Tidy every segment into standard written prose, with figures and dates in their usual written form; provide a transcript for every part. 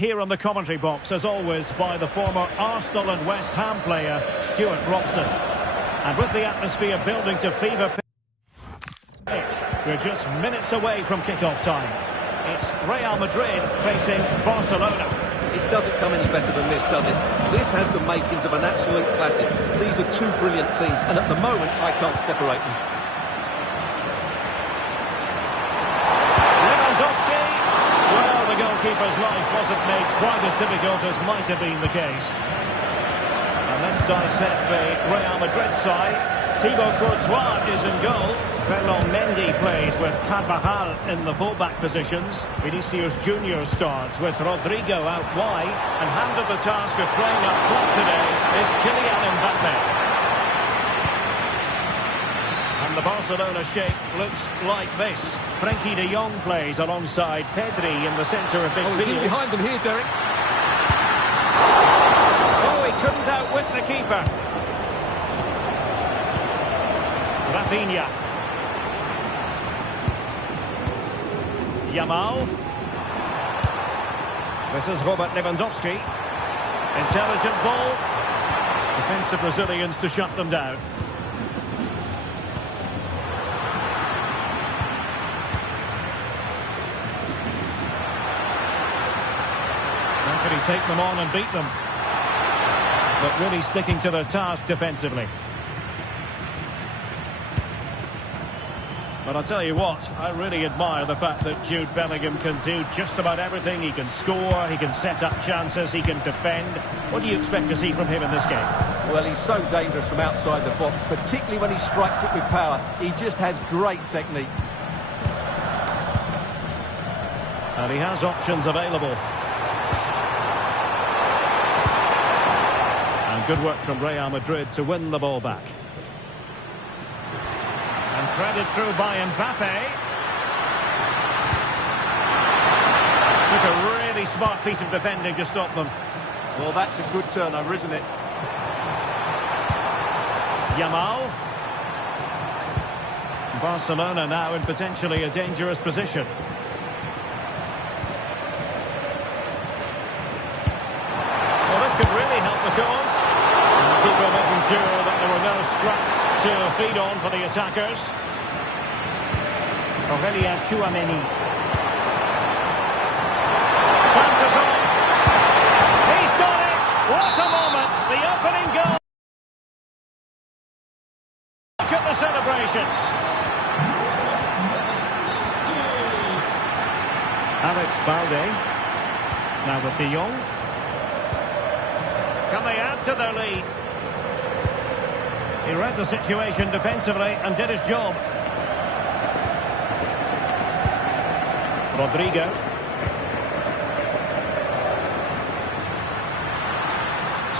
here on the commentary box, as always, by the former Arsenal and West Ham player, Stuart Robson. And with the atmosphere building to fever pitch, we're just minutes away from kick-off time. It's Real Madrid facing Barcelona. It doesn't come any better than this, does it? This has the makings of an absolute classic. These are two brilliant teams, and at the moment, I can't separate them. Lewandowski. Well, the goalkeeper's life wasn't made quite as difficult as might have been the case. And let's dissect the Real Madrid side. Thibaut Courtois is in goal. Ferland Mendy plays with Carvajal in the full-back positions. Vinicius Junior starts with Rodrigo out wide. And handed the task of playing up front today is Kylian Mbappe. And the Barcelona shape looks like this. Frenkie de Jong plays alongside Pedri in the centre of midfield. He's in behind them here, Derek. Oh, he couldn't outwit the keeper. Rafinha. Yamal. This is Robert Lewandowski. Intelligent ball. Defensive Brazilians to shut them down. How can he take them on and beat them? But really sticking to their task defensively. But I'll tell you what, I really admire the fact that Jude Bellingham can do just about everything. He can score, he can set up chances, he can defend. What do you expect to see from him in this game? Well, he's so dangerous from outside the box, particularly when he strikes it with power. He just has great technique. And he has options available. And good work from Real Madrid to win the ball back. And threaded through by Mbappe. Took a really smart piece of defending to stop them. Well, that's a good turnover, isn't it? Yamal. Barcelona now in potentially a dangerous position. Well, this could really help the cause. And the keeper making sure that there were no scraps to feed on for the attackers. Aurélien Tchouaméni. Chances on. He's done it! What a moment! The opening goal. Look at the celebrations. Alex Balde. Now with De Jong. Can they add to their lead? He read the situation defensively and did his job. Rodrigo.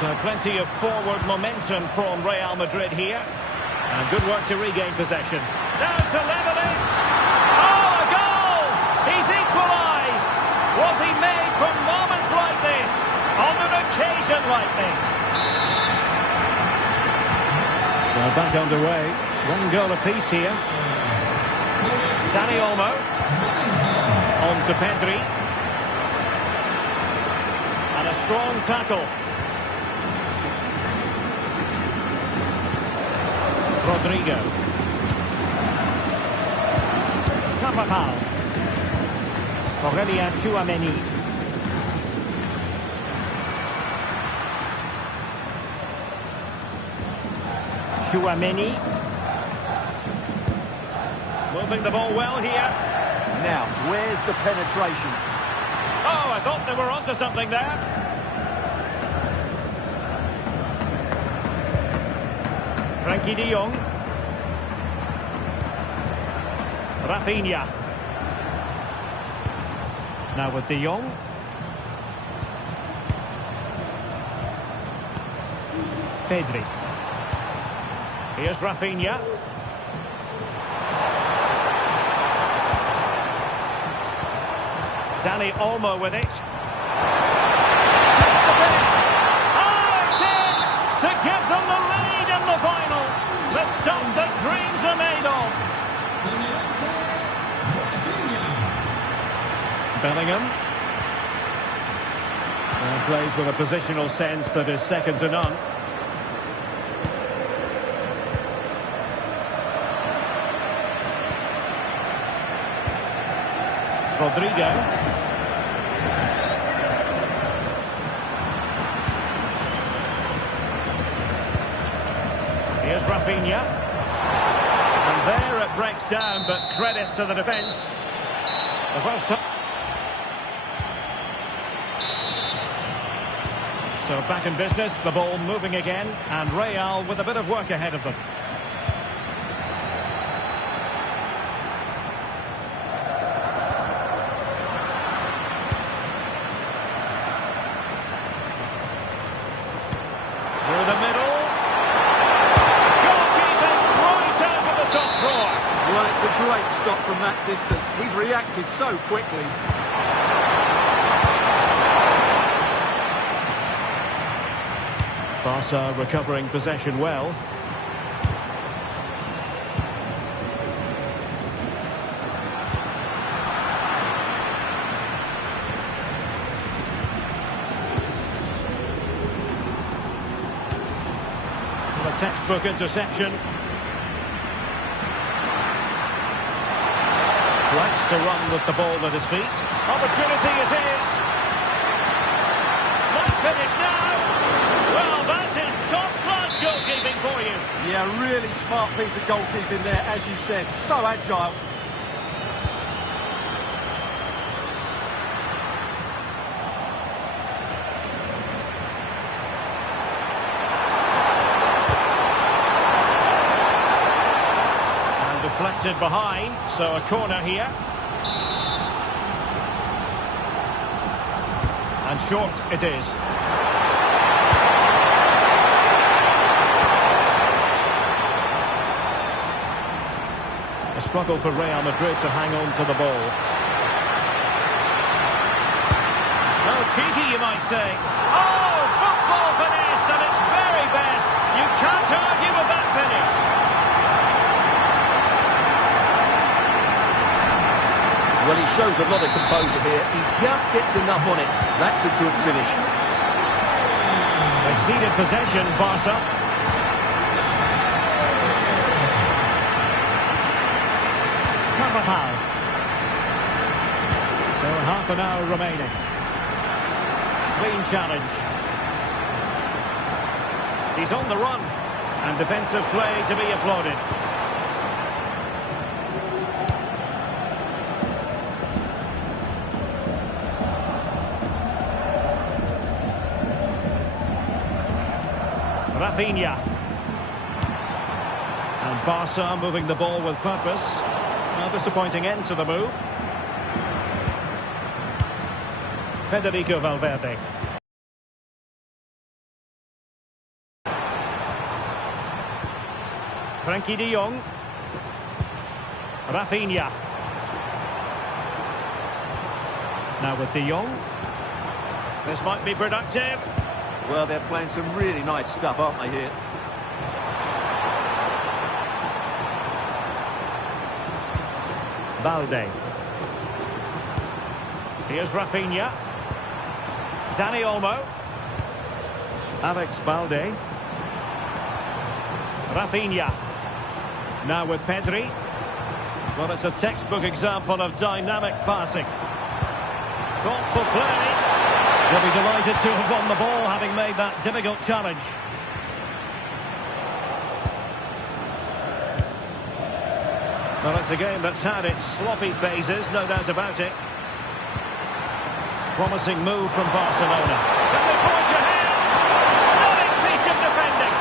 So plenty of forward momentum from Real Madrid here. And good work to regain possession. Now to level it. Oh, a goal! He's equalised. Was he made for moments like this? On an occasion like this? So back underway. One goal apiece here. Dani Olmo. On to Pedri. And a strong tackle. Rodrigo. Carvajal. Aurélien Tchouaméni. Tchouaméni. Moving the ball well here. Now, where's the penetration? Oh, I thought they were onto something there. Frenkie de Jong. Rafinha. Now with De Jong. Pedri. Here's Rafinha. Dani Olmo with it. Takes the finish. Oh, it's in to give them the lead in the final. The stuff that dreams are made of. Bellingham. And plays with a positional sense that is second to none. Rodrigo. Here's Rafinha. And there it breaks down, but credit to the defence. The first time. So back in business, the ball moving again, and Real with a bit of work ahead of them. Through the middle. Goalkeeping right out of the top drawer. Well, it's a great stop from that distance. He's reacted so quickly. Barca recovering possession well. A textbook interception. Likes to run with the ball at his feet. Opportunity it is. Might finish now. Well, that is top-class goalkeeping for you. Yeah, really smart piece of goalkeeping there, as you said. So agile. And deflected behind, so a corner here. And short it is. A struggle for Real Madrid to hang on to the ball. Oh, cheeky, you might say. Oh, football finesse at its very best. You can't argue with that finish. Well, he shows a lot of composure here. He just gets enough on it. That's a good finish. They've ceded possession, Barca. Carvajal. So half an hour remaining. Clean challenge. He's on the run. And defensive play to be applauded. Rafinha. And Barca moving the ball with purpose. A disappointing end to the move. Federico Valverde. Frenkie de Jong. Rafinha. Now with de Jong. This might be productive. Well, they're playing some really nice stuff, aren't they, here? Balde. Here's Rafinha. Dani Olmo. Alex Balde. Rafinha. Now with Pedri. Well, it's a textbook example of dynamic passing. Thoughtful play. He'll be delighted to have won the ball, having made that difficult challenge. Well, it's a game that's had its sloppy phases, no doubt about it. Promising move from Barcelona. Can they forge ahead? Stunning piece of defending.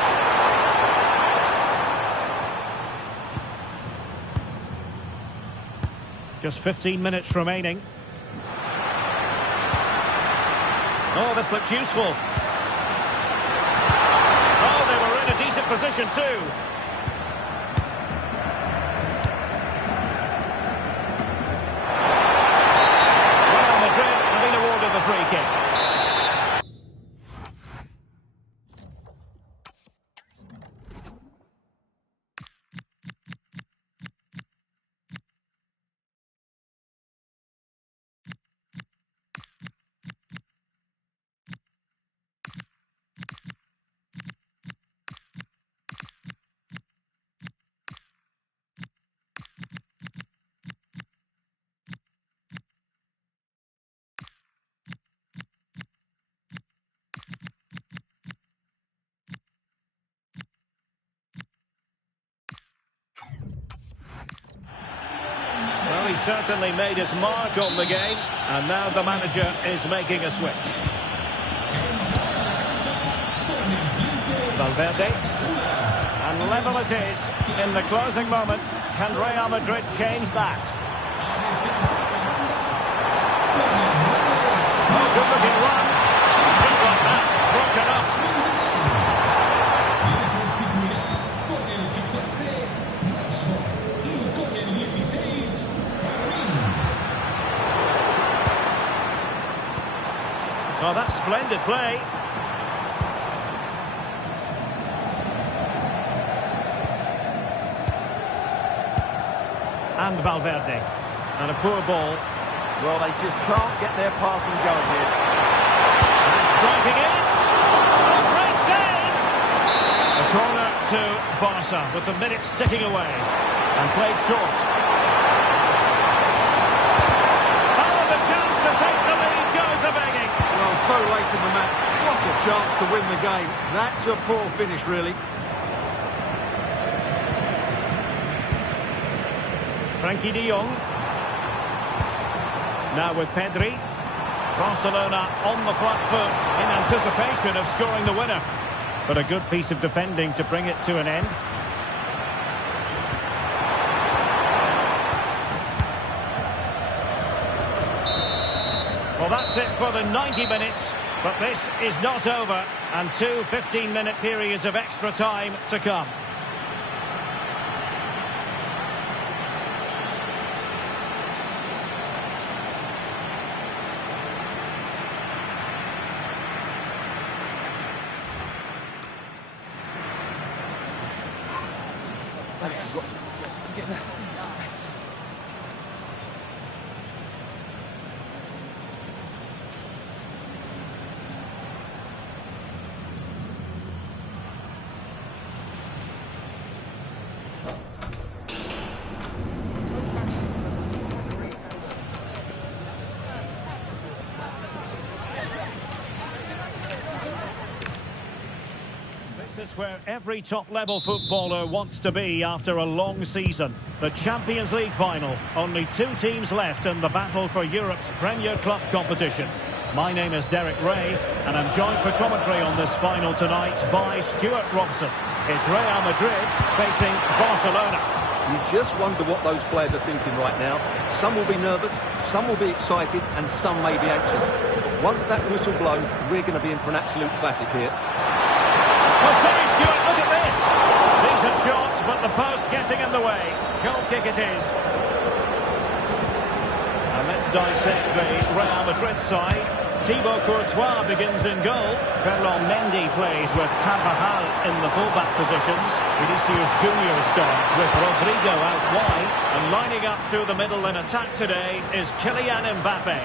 Just 15 minutes remaining. Oh, this looks useful. Oh, they were in a decent position too. Real Madrid have been awarded the free kick. certainly made his mark on the game, and now the manager is making a switch. Valverde. And level it is in the closing moments. Can Real Madrid change that? Oh, good-looking run. Just like that, broken up. Oh, that's splendid play. And Valverde. And a poor ball. Well, they just can't get their passing going here. And striking it. A great save. A corner to Barca with the minutes ticking away. And played short. Oh, the chance to take the lead goes a-begging. Well, so late in the match. What a chance to win the game. That's a poor finish, really. Frenkie de Jong. Now with Pedri. Barcelona on the front foot in anticipation of scoring the winner. But a good piece of defending to bring it to an end. Well, that's it for the 90 minutes. But this is not over. And two 15-minute periods of extra time to come. This is where every top-level footballer wants to be after a long season. The Champions League final. Only two teams left in the battle for Europe's Premier Club competition. My name is Derek Ray, and I'm joined for commentary on this final tonight by Stuart Robson. It's Real Madrid facing Barcelona. You just wonder what those players are thinking right now. Some will be nervous, some will be excited, and some may be anxious. Once that whistle blows, we're going to be in for an absolute classic here. Well, sorry, Stuart, look at this. Decent shot, but the post getting in the way. Goal kick it is. And let's dissect the Real Madrid side. Thibaut Courtois begins in goal. Ferland Mendy plays with Carvajal in the fullback positions. Vinicius Junior starts with Rodrigo out wide. And lining up through the middle in attack today is Kylian Mbappe.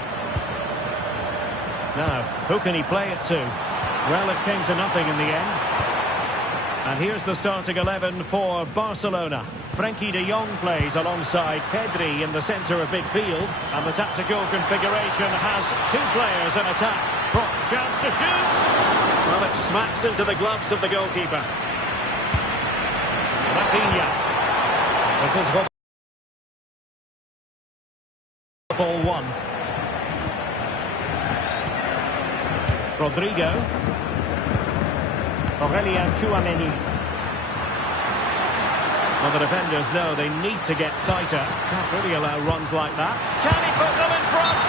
Now, who can he play it to? Well, it came to nothing in the end. And here's the starting 11 for Barcelona. Frenkie de Jong plays alongside Pedri in the centre of midfield. And the tactical configuration has two players in attack. Chance to shoot. Well, it smacks into the gloves of the goalkeeper. Rafinha. This is what ball one. Rodrigo. Aurelien Tchouameni. Well, the defenders know they need to get tighter. Can't really allow runs like that. Can he put them in front?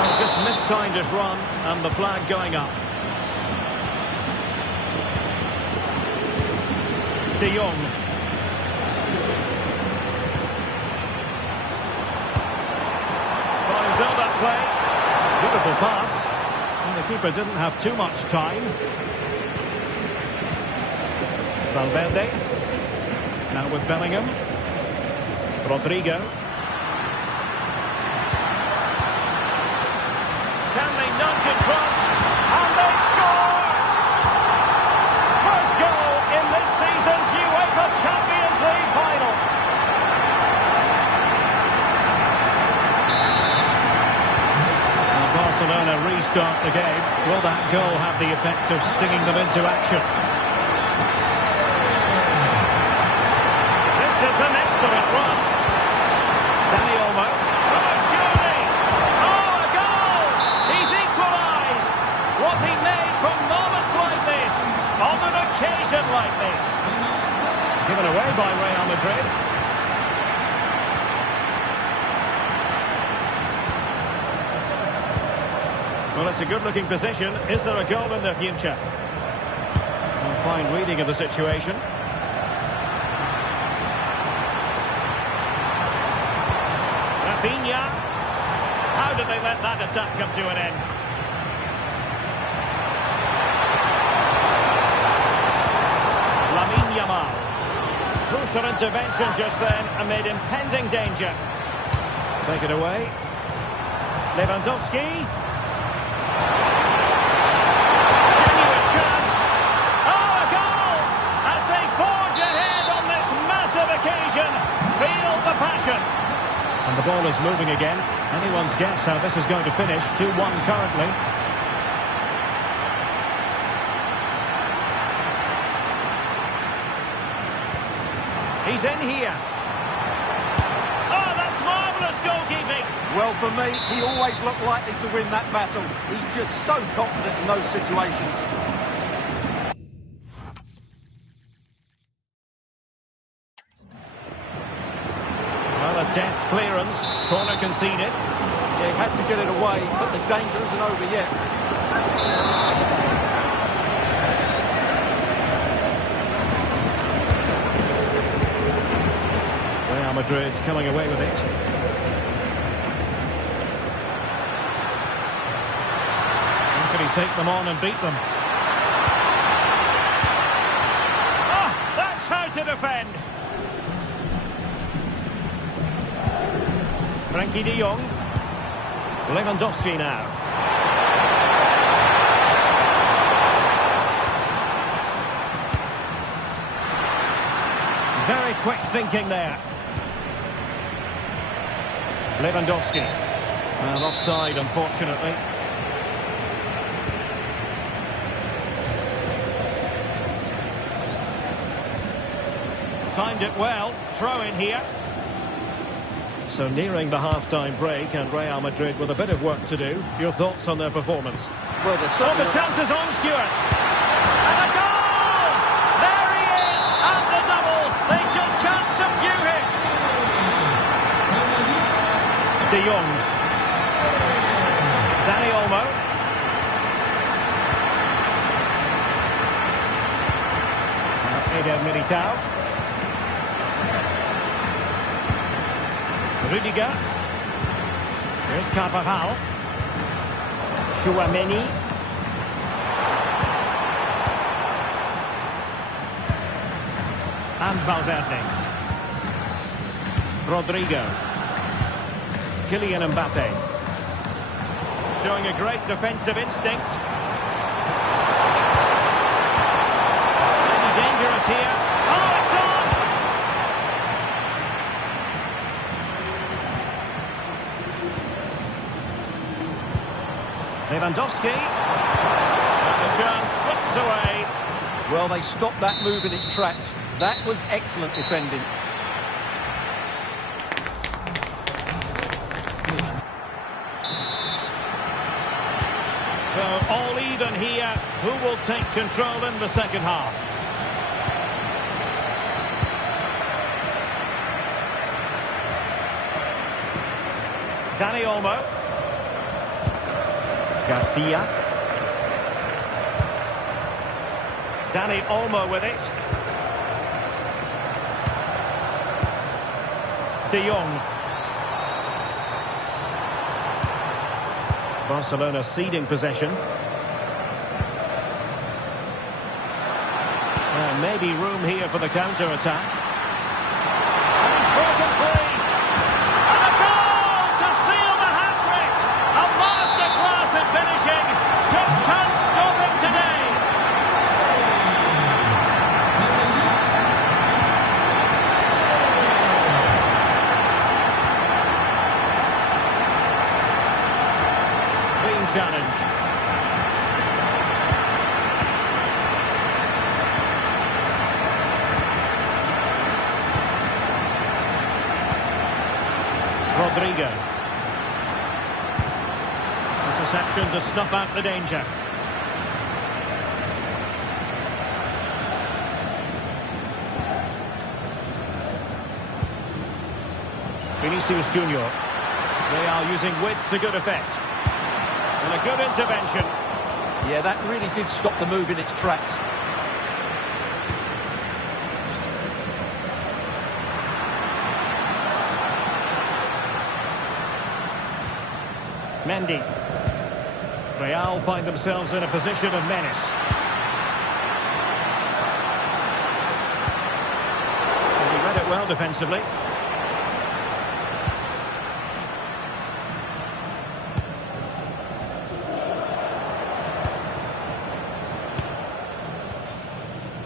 Well, just mistimed his run, and the flag going up. De Jong. Fine build-up play. Beautiful pass. And the keeper didn't have too much time. Valverde. Now with Bellingham. Rodrigo. Can they nudge in front? And they scored! First goal in this season's UEFA Champions League final. And Barcelona restart the game. Will that goal have the effect of stinging them into action? This is an excellent run. Dani Olmo. by Real Madrid. Well, it's a good-looking position. Is there a goal in the future? A fine reading of the situation. Rafinha. How did they let that attack come to an end? Lamine Yamal. Crucial intervention just then amid impending danger. Take it away. Lewandowski. Genuine chance. Oh, a goal! As they forge ahead on this massive occasion. Feel the passion. And the ball is moving again. Anyone's guess how this is going to finish. 2-1 currently. He's in here. Oh, that's marvellous goalkeeping. Well, for me, he always looked likely to win that battle. He's just so confident in those situations. Well, a deft clearance. Corner conceded. They had to get it away, but the danger isn't over yet. Real Madrid coming away with it. Can he take them on and beat them? Oh, that's how to defend. Frenkie de Jong. Lewandowski now. Very quick thinking there. Lewandowski. And offside, unfortunately. Timed it well. Throw in here. So nearing the half-time break, and Real Madrid with a bit of work to do. Your thoughts on their performance? Well, the chance is on, Stuart. And a goal! There he is at the double. They just can't subdue him. De Jong. Dani Olmo. Eder Militao. Rudiger. Here's Carvajal. Tchouaméni. And Valverde. Rodrigo. Kylian Mbappe. Showing a great defensive instinct. Maybe dangerous here. Oh, it's on! Lewandowski. And the chance slips away. Well, they stopped that move in its tracks. That was excellent defending. So all even here. Who will take control in the second half? Dani Olmo. Garcia. Dani Olmo with it. De Jong. Barcelona ceding possession. Maybe room here for the counter-attack. And he's broken free. And a goal to seal the hat-trick. A masterclass in finishing. Just can't stop him today. Clean challenge. Rodrigo. Interception to snuff out the danger. Vinicius Junior. They are using width to good effect. And a good intervention. Yeah, that really did stop the move in its tracks. Mendy. Real find themselves in a position of menace. And he read it well defensively.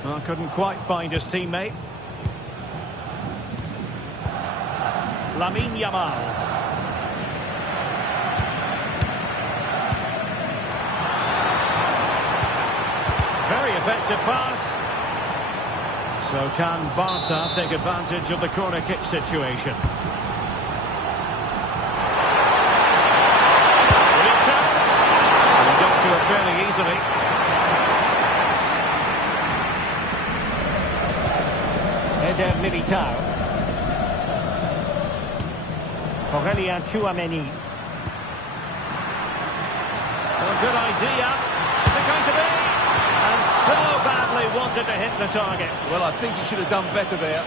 Well, couldn't quite find his teammate. Lamine Yamal. Very effective pass. So can Barca take advantage of the corner kick situation? Real chance. They got to it fairly easily. Eder Militao. Aurelien Tchouameni. Well, good idea. Is it going to be? And so badly wanted to hit the target. Well, I think he should have done better there.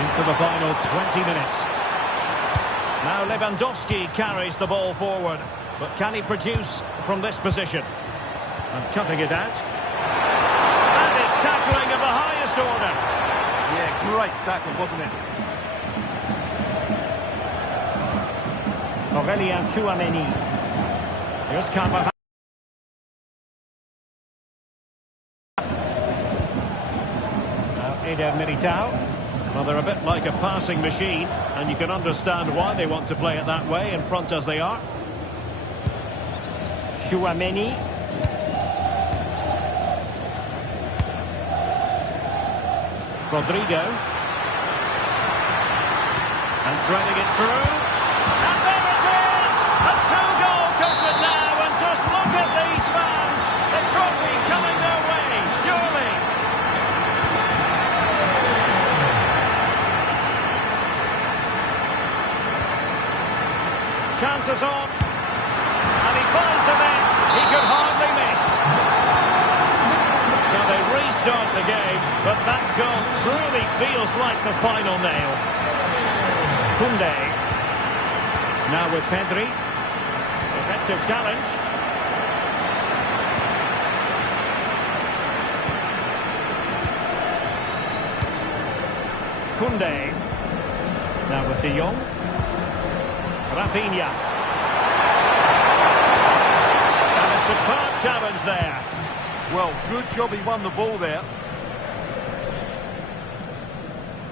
Into the final 20 minutes. Now Lewandowski carries the ball forward. But can he produce from this position? And cutting it out. That is tackling of the highest order. Yeah, great tackle, wasn't it? Aurelien Tchouameni. Here's Carvajal. Now Eder Militao. Well, they're a bit like a passing machine, and you can understand why they want to play it that way, in front as they are. Tchouameni. Rodrigo. And threading it through. And there it is! A two-goal does it now, and just look at these fans! The trophy coming their way, surely! Chances on. And he finds the net. He could hardly miss. So they restart the game, but that goal truly feels like the final nail. Koundé. Now with Pedri. Effective challenge. Koundé. Now with De Jong. Rafinha. And a superb challenge there. Well, good job he won the ball there.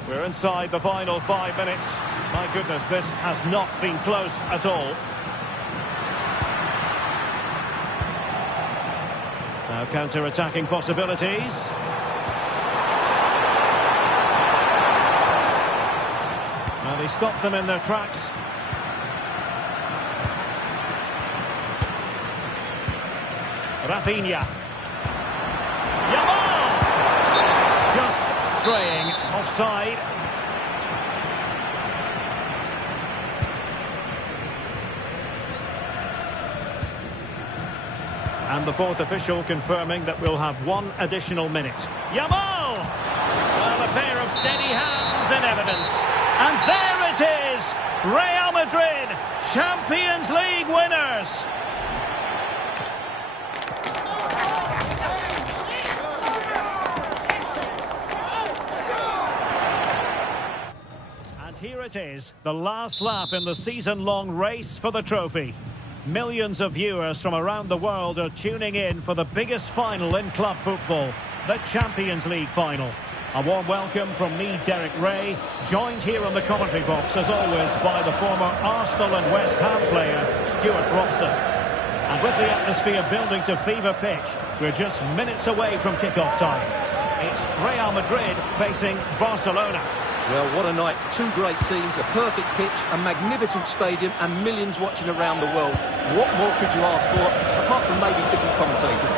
We're inside the final 5 minutes. My goodness, this has not been close at all. Now counter-attacking possibilities. Now they stopped them in their tracks. Rafinha. Yamal! Just straying offside. And the fourth official confirming that we'll have one additional minute. Yamal! Well, a pair of steady hands in evidence. And there it is! Real Madrid, Champions League winners! Here it is, the last lap in the season-long race for the trophy. Millions of viewers from around the world are tuning in for the biggest final in club football, the Champions League final. A warm welcome from me, Derek Ray, joined here in the commentary box, as always, by the former Arsenal and West Ham player, Stuart Robson. And with the atmosphere building to fever pitch, we're just minutes away from kick-off time. It's Real Madrid facing Barcelona. Well, what a night. Two great teams, a perfect pitch, a magnificent stadium, and millions watching around the world. What more could you ask for, apart from maybe different commentators?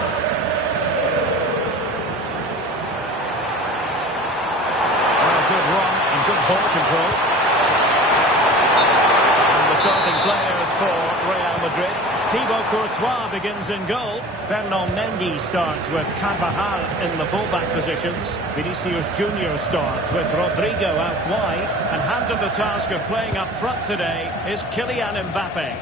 Well, good run and good ball control. And the starting players for Real Madrid. Thibaut Courtois begins in goal. Fernand Mendy starts with Carvajal in the fullback positions. Vinicius Junior starts with Rodrigo out wide. And handed the task of playing up front today is Kylian Mbappe.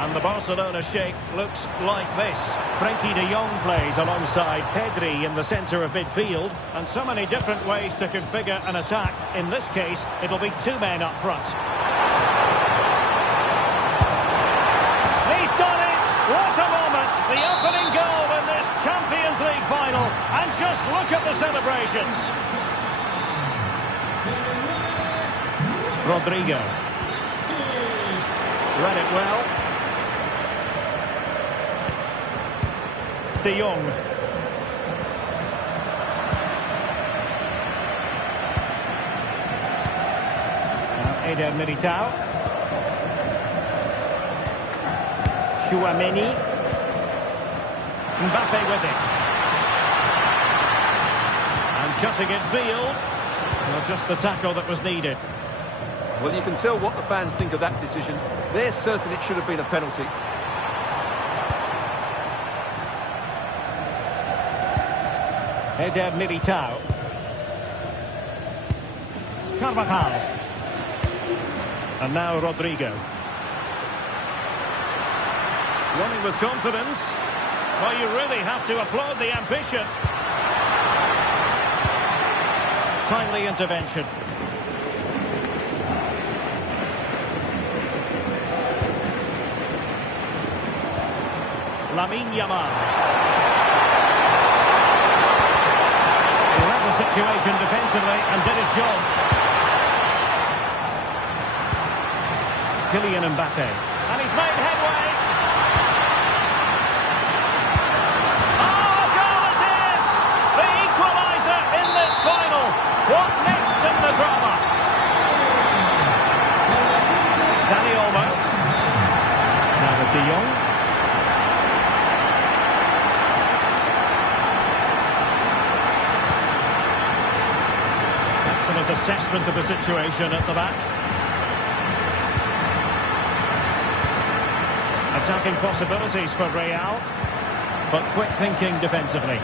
And the Barcelona shape looks like this. Frenkie de Jong plays alongside Pedri in the centre of midfield. And so many different ways to configure an attack. In this case, it'll be two men up front. What a moment, the opening goal in this Champions League final, and just look at the celebrations. Rodrigo. Read it well. De Jong. Eder Militao. Tchouaméni. Mbappe with it. And cutting it field. Well, just the tackle that was needed. Well, you can tell what the fans think of that decision. They're certain it should have been a penalty. Eder Militao. Carvajal. And now Rodrigo. Running with confidence. Well, you really have to applaud the ambition. Timely intervention. Lamine Yamal. He read the situation defensively and did his job. Kylian Mbappe. And he's made headway. Final. What next in the drama? Dani Olmo. Now with De Jong. Excellent assessment of the situation at the back. Attacking possibilities for Real, but quick thinking defensively.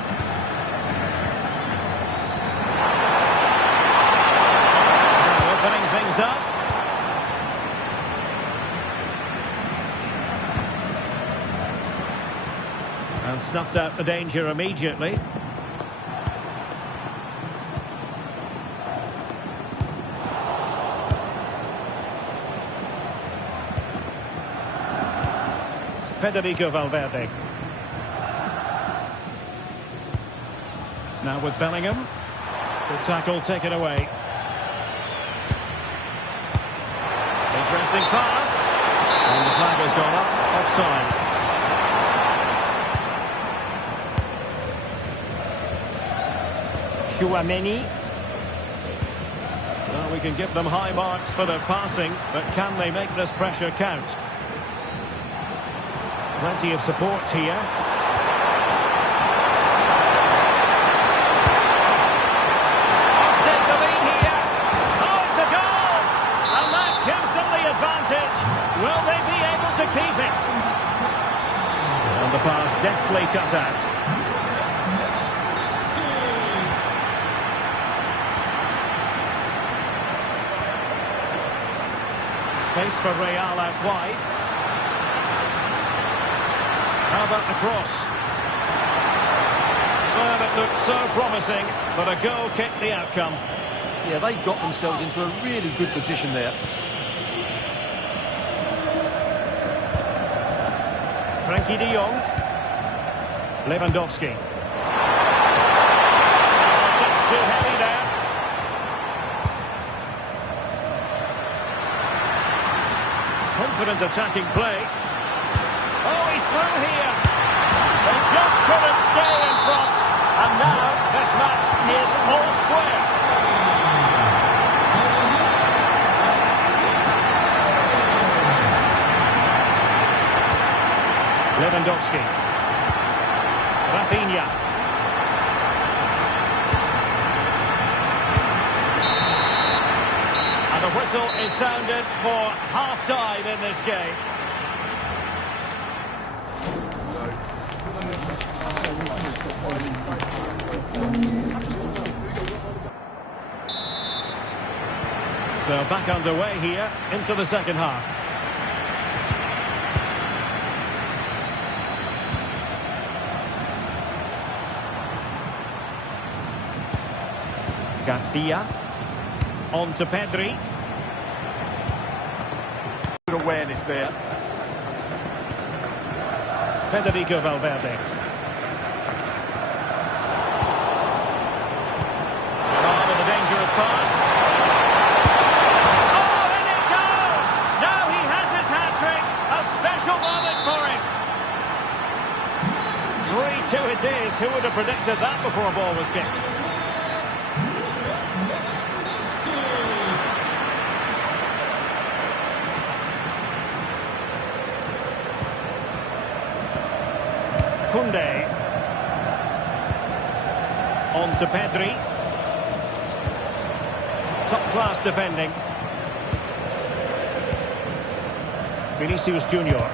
Things up. And snuffed out the danger immediately. Federico Valverde. Now with Bellingham. Good tackle taken away. Interesting pass. And the flag has gone up. Offside. Tchouaméni. Well, we can give them high marks for their passing, but can they make this pressure count? Plenty of support here. Will they be able to keep it? And the pass deftly cut out. Space for Real out wide. How about the cross? Well, it looked so promising, but a goal kicked the outcome. Yeah, they got themselves into a really good position there. Frenkie de Jong. Lewandowski. Touch too heavy there. Confident attacking play. Oh, he's through here. They just couldn't stay in front. And now this match is all square. Lewandowski. Rafinha. And the whistle is sounded for half-time in this game. So back underway here into the second half. Garcia. On to Pedri. Good awareness there. Federico Valverde. Oh, with a dangerous pass. Oh, and it goes! Now he has his hat-trick. A special moment for him. 3-2 it is. Who would have predicted that before a ball was kicked? Koundé. On to Pedri. Top-class defending. Vinicius Junior.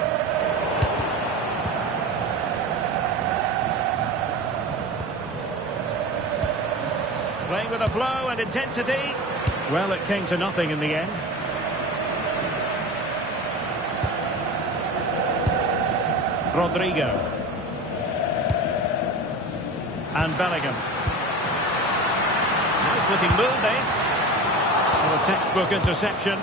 Playing with a flow and intensity. Well, it came to nothing in the end. Rodrigo. And Bellingham. Nice looking move, this. A textbook interception.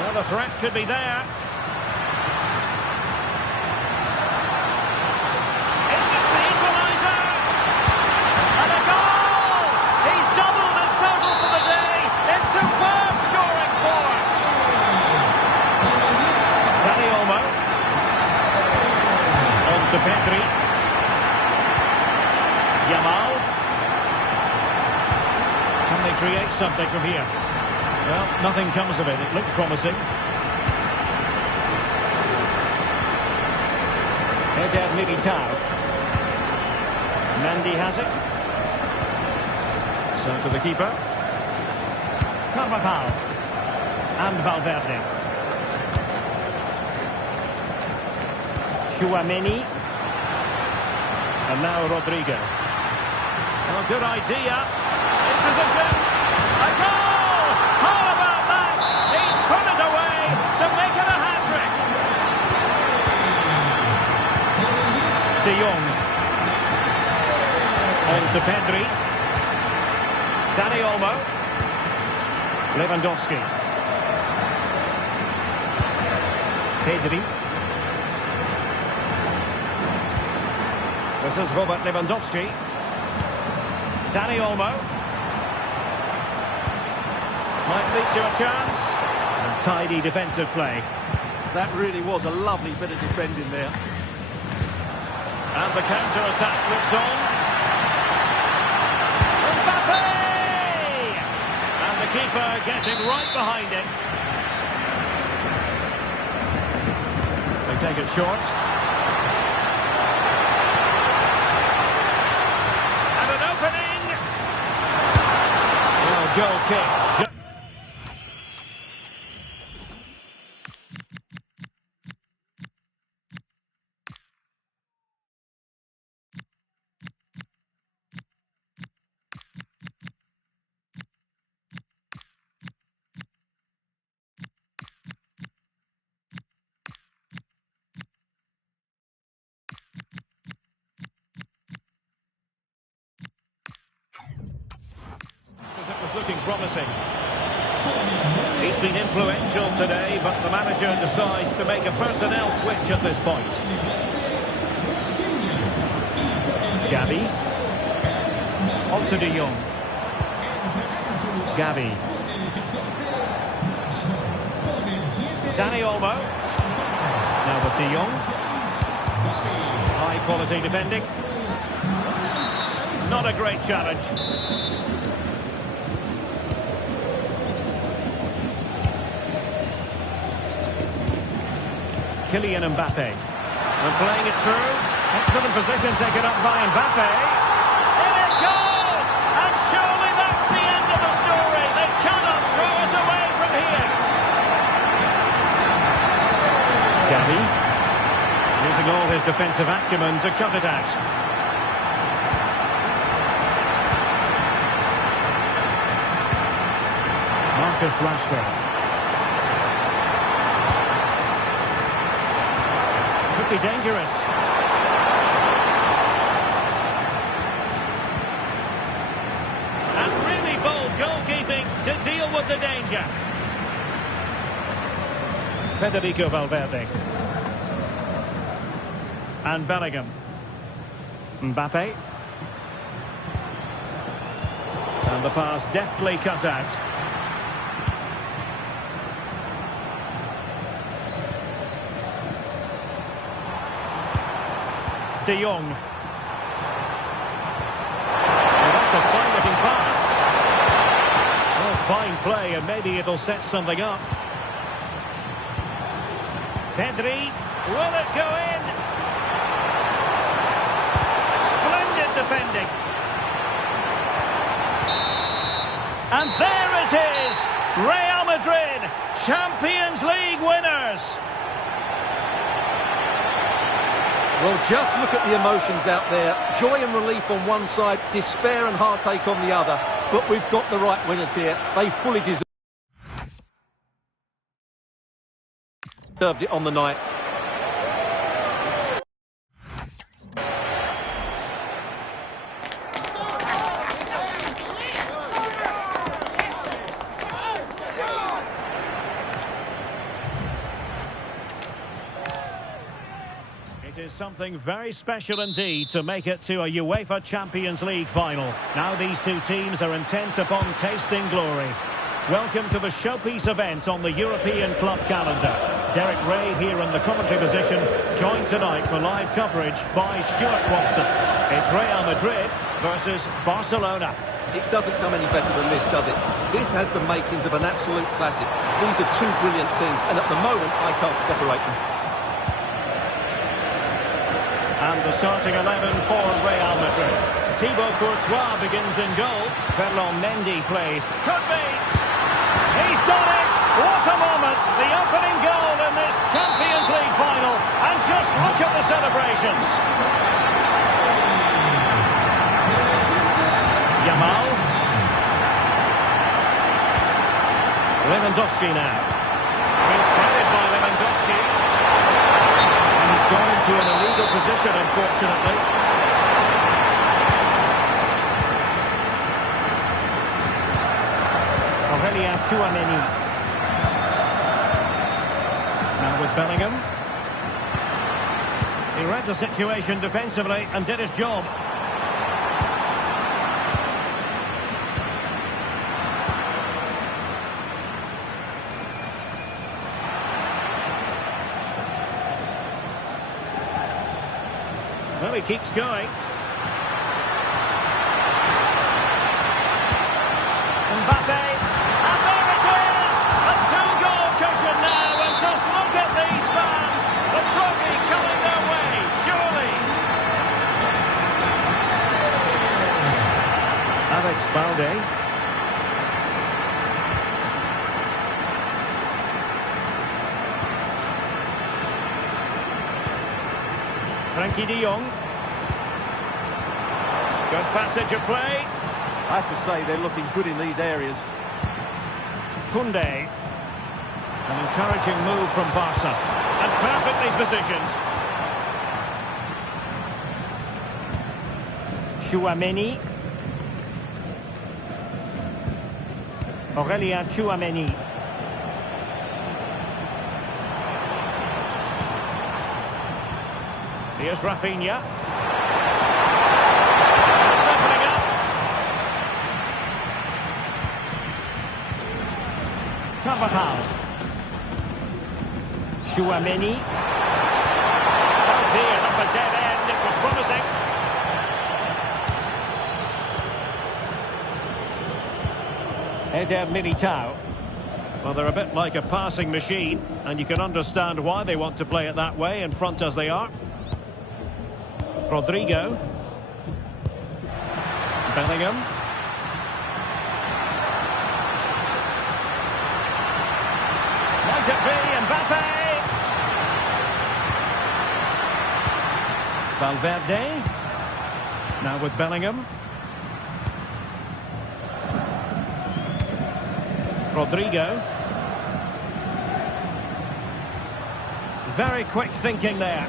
Well, the threat could be there. Is this the equaliser? And a goal! He's doubled his total for the day. It's superb scoring form. Dani Olmo. On to Pedri. Yamal. Can they create something from here? Well, nothing comes of it. It looked promising. Eder Militao. Mendy has it. So to the keeper. Carvajal. And Valverde. Tchouaméni. And now Rodrigo. Well, good idea. In position. A goal! How about that? He's put it away to make it a hat-trick. De Jong. On to Pedri. Dani Olmo. Lewandowski. Pedri. This is Robert Lewandowski. Dani Olmo. Might lead to a chance. And tidy defensive play. That really was a lovely bit of defending there. And the counter-attack looks on. Mbappe! And the keeper getting right behind it. They take it short. And an opening! Well, goal kick. It was looking promising. He's been influential today, but the manager decides to make a personnel switch at this point. Gavi. On to De Jong. Gavi. Dani Olmo. Now with De Jong. High quality defending. Not a great challenge. Kylian Mbappe. And playing it through. Excellent position taken up by Mbappe. In it goes! And surely that's the end of the story. They cannot throw us away from here. Gavi. Using all his defensive acumen to cut it out. Marcus Rashford. Could be dangerous. And really bold goalkeeping to deal with the danger. Federico Valverde. And Bellingham. Mbappe. And the pass deftly cut out. De Jong. Well, that's a fine-looking pass. Oh, fine play, and maybe it'll set something up. Pedri, will it go in? Splendid defending. And there it is! Real Madrid, Champions League winners! Well, just look at the emotions out there. Joy and relief on one side, despair and heartache on the other. But we've got the right winners here. They fully deserved it on the night. It is something very special indeed to make it to a UEFA Champions League final. Now these two teams are intent upon tasting glory. Welcome to the showpiece event on the European club calendar. Derek Ray here in the commentary position, joined tonight for live coverage by Stuart Watson. It's Real Madrid versus Barcelona. It doesn't come any better than this, does it? This has the makings of an absolute classic. These are two brilliant teams, and at the moment, I can't separate them. And the starting 11 for Real Madrid. Thibaut Courtois begins in goal. Ferland Mendy plays. Could be! He's done it! What a moment! The opening goal in this Champions League final. And just look at the celebrations. Yamal. Lewandowski now. Being threaded by Lewandowski. And he's gone into an illegal position, unfortunately. Aurelien Tchouameni. Now with Bellingham. He read the situation defensively and did his job. Well, he keeps going. Mbappe, and there it is! A two-goal cushion now, and just look at these fans! The trophy coming their way, surely! Alex Balde. Frenkie de Jong. Good passage of play. I have to say, they're looking good in these areas. Koundé. An encouraging move from Barca. And perfectly positioned. Tchouameni. Aurelien Tchouameni. Here's Rafinha. It's opening up. Carvajal. Tchouameni. Oh dear, up a dead end. It was promising. Eder Militao. Well, they're a bit like a passing machine, and you can understand why they want to play it that way, in front as they are. Rodrigo. Bellingham. Might it be Mbappe? Valverde. Now with Bellingham. Rodrigo. Very quick thinking there.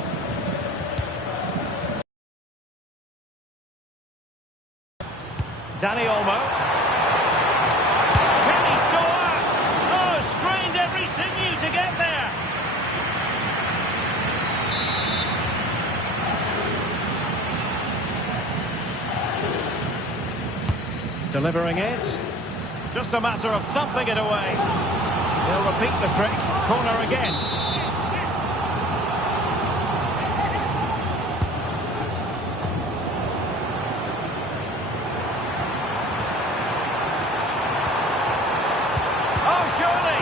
Dani Olmo. Can he score? Oh, strained every sinew to get there. Delivering it. Just a matter of thumping it away. He'll repeat the trick. Corner again. Oh, surely.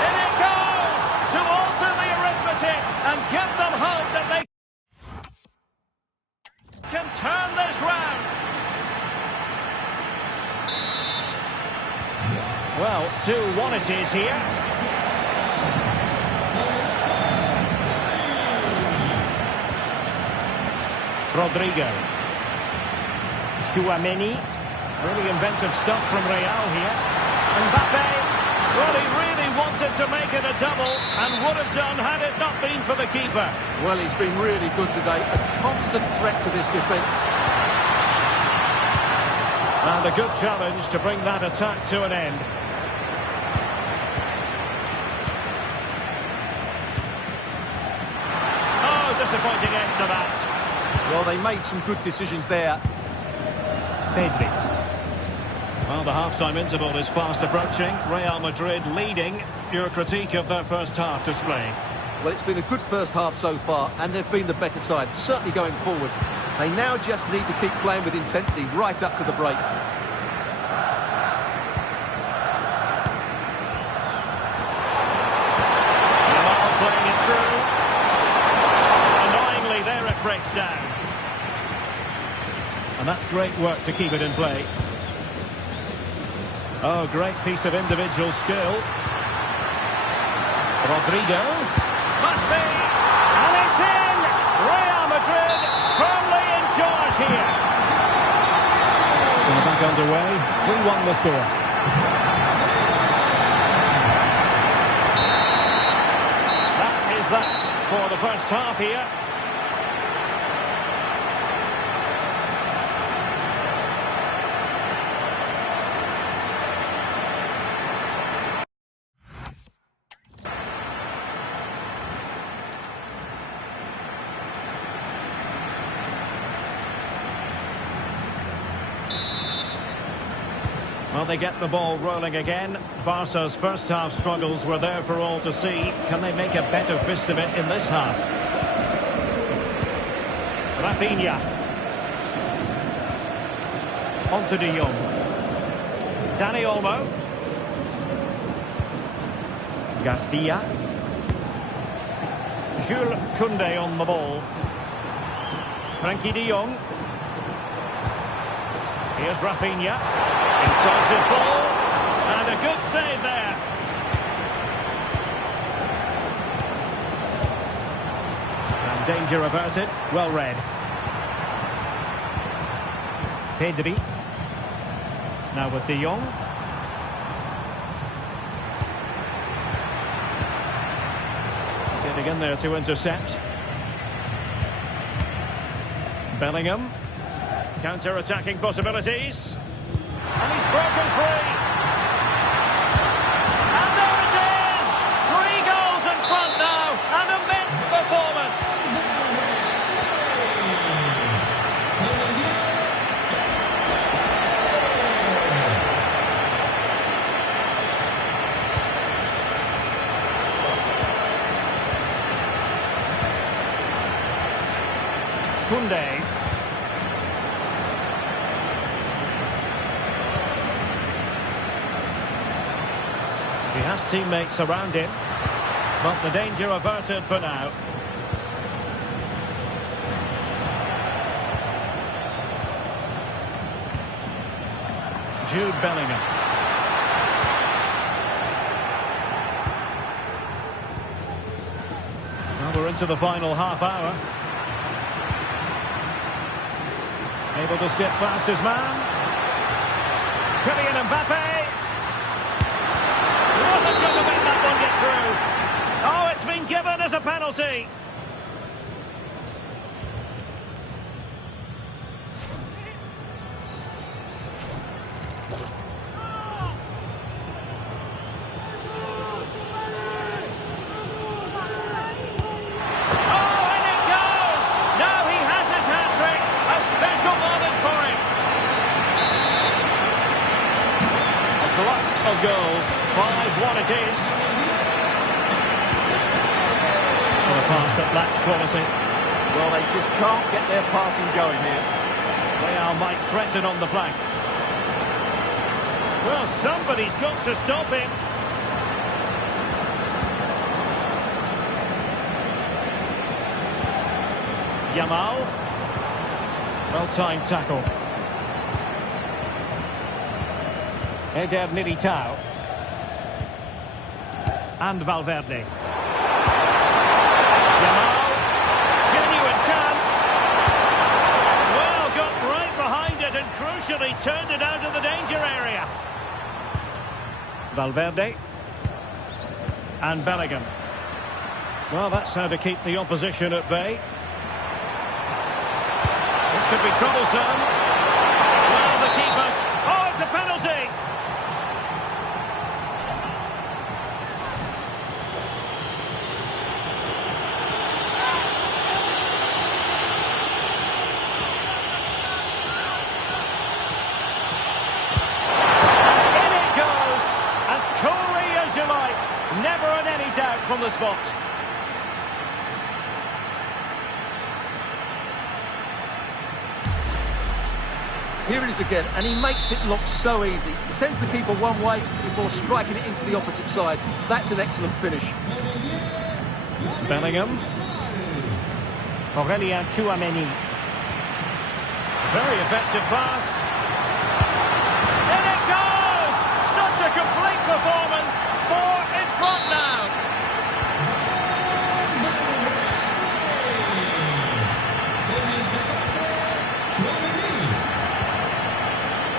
In it goes to alter the arithmetic and give them hope that they can turn this round. Well, 2-1 it is here. Rodrigo. Tchouaméni. Really inventive stuff from Real here. Mbappe. Well, he really wanted to make it a double and would have done had it not been for the keeper. Well, he's been really good today. A constant threat to this defence. And a good challenge to bring that attack to an end. Disappointing end to that. Well, they made some good decisions there. Pedri. Well, the half-time interval is fast approaching. Real Madrid leading. Your critique of their first half display? Well, it's been a good first half so far, and they've been the better side, certainly going forward. They now just need to keep playing with intensity right up to the break. Yamal playing it through. There it breaks down. And that's great work to keep it in play. Oh, great piece of individual skill. Rodrigo. Must be. And it's in! Real Madrid firmly in charge here. So we're back underway. 3-1 the score. That is that for the first half here. Well, they get the ball rolling again. Barca's first half struggles were there for all to see. Can they make a better fist of it in this half? Rafinha. On to De Jong. Dani Olmo. Garcia. Jules Koundé on the ball. Frenkie De Jong. Here's Rafinha. Incisive ball, and a good save there. And danger averted, well read. Pedri. Now with De Jong. Getting in there to intercept. Bellingham. Counter-attacking possibilities. And he's broken free. And there it is! 3 goals in front now. An immense performance. Koundé. He has teammates around him, but the danger averted for now. Jude Bellingham. Well, we're into the final half hour. Able to skip past his man. Kylian Mbappe. Wasn't going to let that one get through. Oh, it's been given as a penalty. Of goals, 5-1 it is. And a pass that lacks quality. Well, they just can't get their passing going here. Real might threaten on the flank. Well, somebody's got to stop him. Yamal. Well-timed tackle. Eder Militao. And Valverde. Yamal. Genuine chance. Well, got right behind it and crucially turned it out of the danger area. Valverde. And Bellingham. Well, that's how to keep the opposition at bay. This could be troublesome. Well, the keeper. Oh, it's a penalty. Never in any doubt from the spot. Here it is again, and he makes it look so easy. He sends the keeper one way before striking it into the opposite side. That's an excellent finish. Bellingham. Aurélien Tchouameni. Very effective pass. In it goes! Such a complete performance. 4 in front now.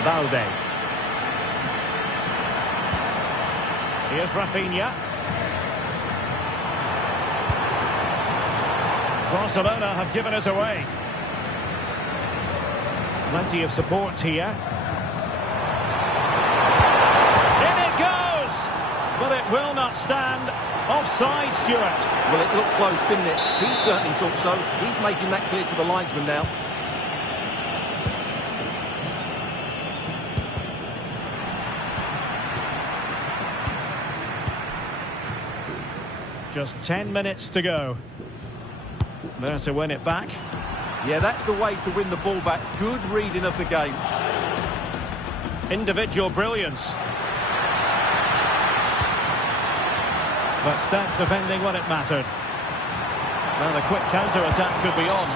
Balde. Here's Rafinha. Barcelona have given us away. Plenty of support here. In it goes! But it will not stand. Offside, Stuart. Well, it looked close, didn't it? He certainly thought so. He's making that clear to the linesman now. Just 10 minutes to go. There to win it back. Yeah, that's the way to win the ball back. Good reading of the game. Individual brilliance. But stacked defending when it mattered. Now the quick counter-attack could be on.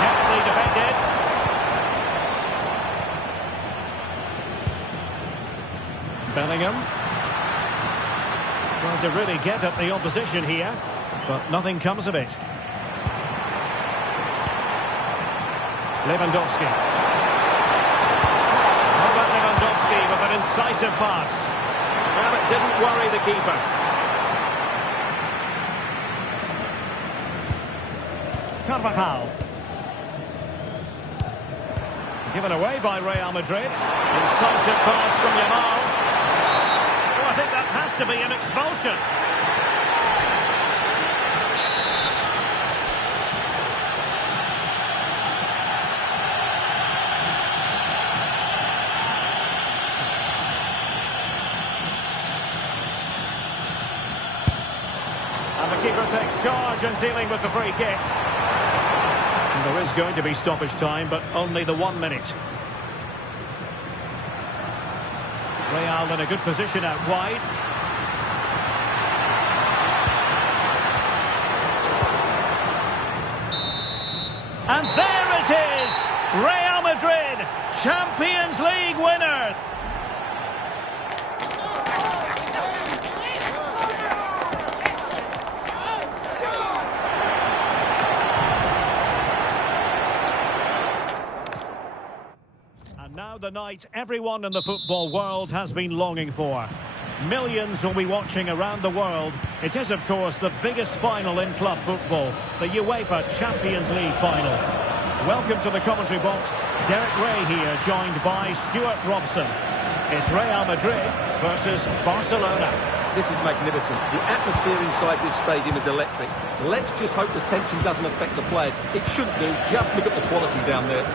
Carefully defended. Bellingham. Trying to really get at the opposition here, but nothing comes of it. Lewandowski. How about Lewandowski with an incisive pass? Well, it didn't worry the keeper. Carvajal. Given away by Real Madrid. Incisive pass from Yamal. Oh, I think that has to be an expulsion. And the keeper takes charge and dealing with the free kick. And there is going to be stoppage time, but only the 1 minute. Real in a good position out wide. And there it is! Real Madrid, Champions League winner! And now the night everyone in the football world has been longing for. Millions will be watching around the world. It is, of course, the biggest final in club football, the UEFA Champions League final. Welcome to the commentary box. Derek Ray here, joined by Stuart Robson. It's Real Madrid versus Barcelona. This is magnificent. The atmosphere inside this stadium is electric. Let's just hope the tension doesn't affect the players. It shouldn't do. Just look at the quality down there.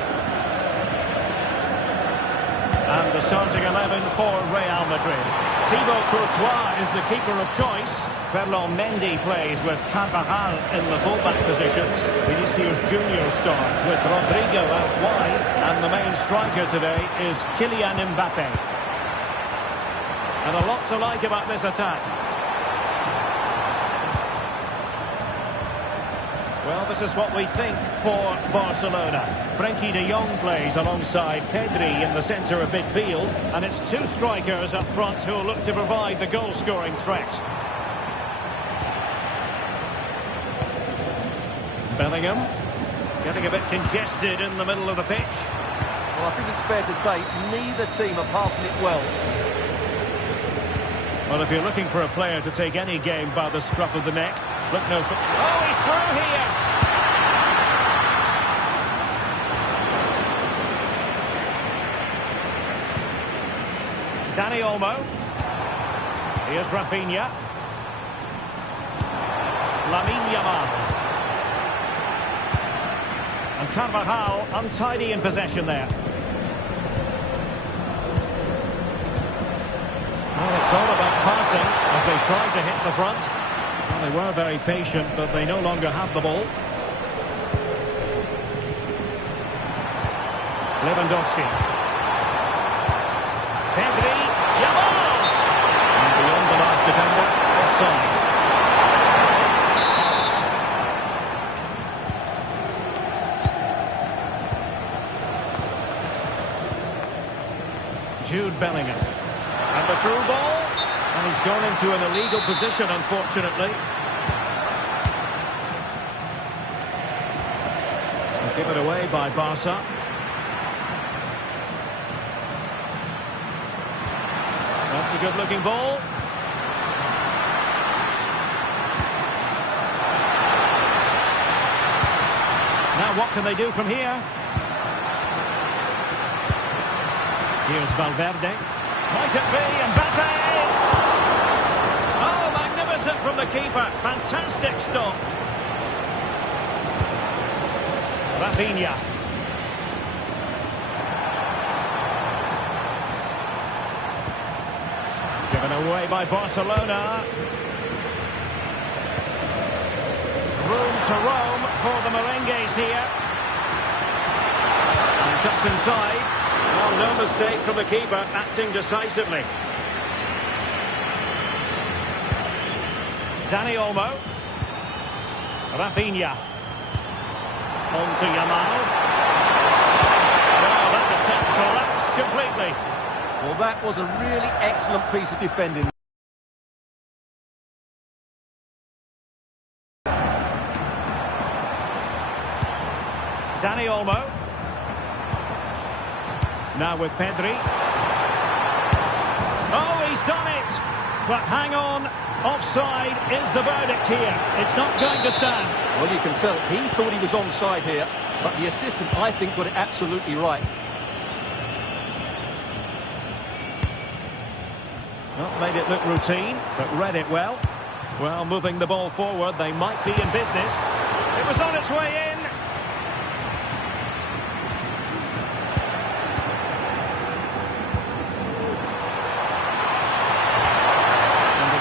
And the starting 11 for Real Madrid. Thibaut Courtois is the keeper of choice. Ferland Mendy plays with Carvajal in the fullback positions. Vinicius Junior starts with Rodrigo out wide. And the main striker today is Kylian Mbappe. And a lot to like about this attack. Well, this is what we think for Barcelona. Frenkie de Jong plays alongside Pedri in the centre of midfield. And it's two strikers up front who will look to provide the goal-scoring threat. Bellingham getting a bit congested in the middle of the pitch. Well, I think it's fair to say neither team are passing it well. Well, if you're looking for a player to take any game by the scruff of the neck, look no... Oh, he's through here! Dani Olmo. Here's Rafinha. Lamine Yamal. And Carvajal untidy in possession there. Well, it's all about passing as they tried to hit the front. Well, they were very patient, but they no longer have the ball. Lewandowski. Pedri. Yamal! And beyond the last defender, offside. Jude Bellingham. And the through ball. And he's gone into an illegal position, unfortunately. And give it away by Barca. That's a good-looking ball. Now what can they do from here? Here's Valverde. Might it be Mbappe? Oh, magnificent from the keeper. Fantastic stop. Rafinha. Given away by Barcelona. Room to roam for the Merengues here. And cuts inside. Well, no mistake from the keeper, acting decisively. Dani Olmo. Rafinha. On to Yamal. Well, that attack collapsed completely. Well, that was a really excellent piece of defending. Dani Olmo. Now with Pedri. Oh, he's done it! But hang on, offside is the verdict here. It's not going to stand. Well, you can tell he thought he was onside here, but the assistant, I think, got it absolutely right. Well, made it look routine, but read it well. Well, moving the ball forward, they might be in business. It was on its way in.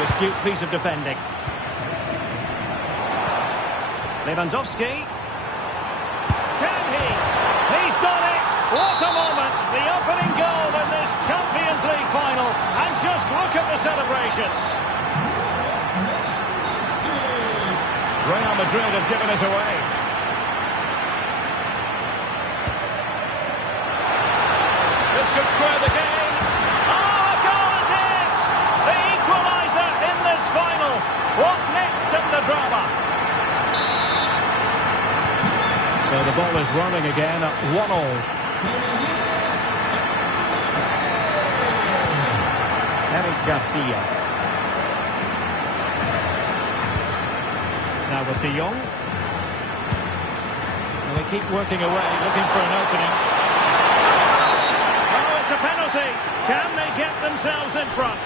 Astute piece of defending. Lewandowski. Can he? He's done it! What a moment! The opening goal in this Champions League final. patience. Real Madrid have given it away. This could square the game. Oh, a goal it is! The equaliser in this final. What next in the drama? So the ball is running again at 1-1. Eric Garcia. Now with De Jong. And they keep working away, looking for an opening. Oh, it's a penalty. Can they get themselves in front?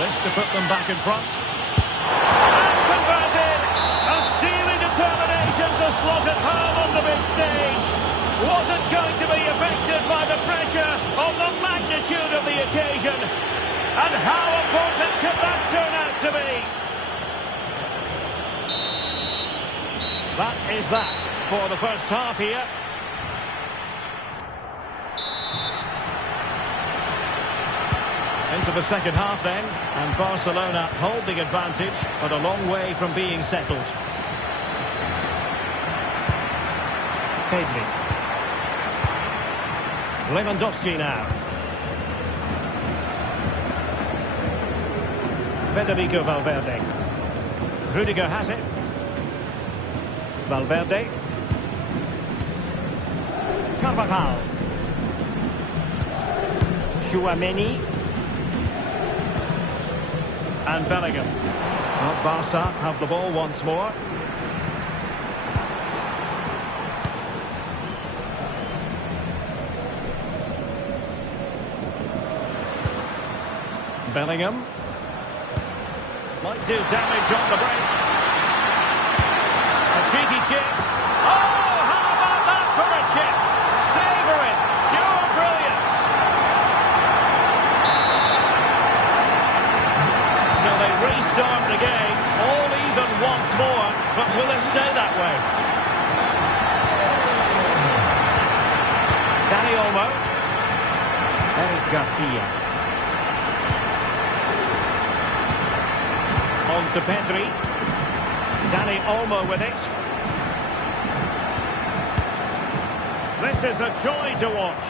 This to put them back in front. And converted! A steely determination to slot it home on the big stage. Wasn't going to be affected by the pressure of the magnitude of the occasion. And how important could that turn out to be? That is that for the first half here. Into the second half then, and Barcelona hold the advantage, but a long way from being settled. Pedri. Lewandowski now. Federico Valverde. Rudiger has it. Valverde. Carvajal. Tchouaméni. And Bellingham. Well, Barca have the ball once more. Bellingham. Might do damage on the break. A cheeky chip. Oh, how about that for a chip? Savouring. Pure brilliance. So they restart the game, all even once more, but will it stay that way? Dani Olmo. Eric Garcia. On to Pedri. Dani Olmo with it. This is a joy to watch.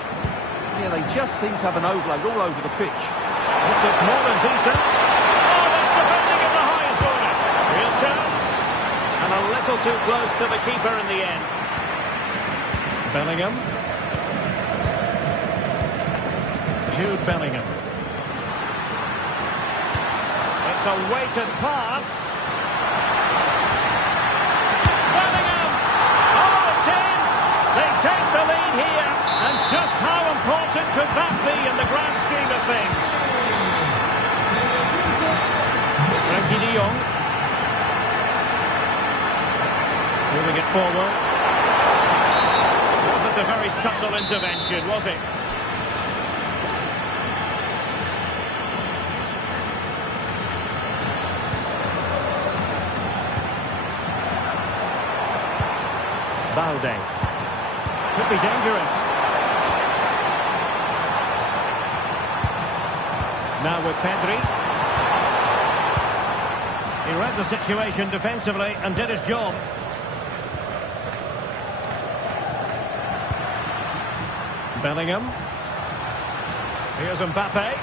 Yeah, they just seem to have an overload all over the pitch. This looks more than decent. Oh, that's defending at the highest order. Real chance. And a little too close to the keeper in the end. Bellingham. Jude Bellingham. It's a weighted pass. Bellingham! Oh, it's in! They take the lead here. And just how important could that be in the grand scheme of things? Frenkie de Jong. Moving it forward. Wasn't a very subtle intervention, was it? Balde. Could be dangerous. Now with Pedri. He read the situation defensively and did his job. Bellingham. Here's Mbappe.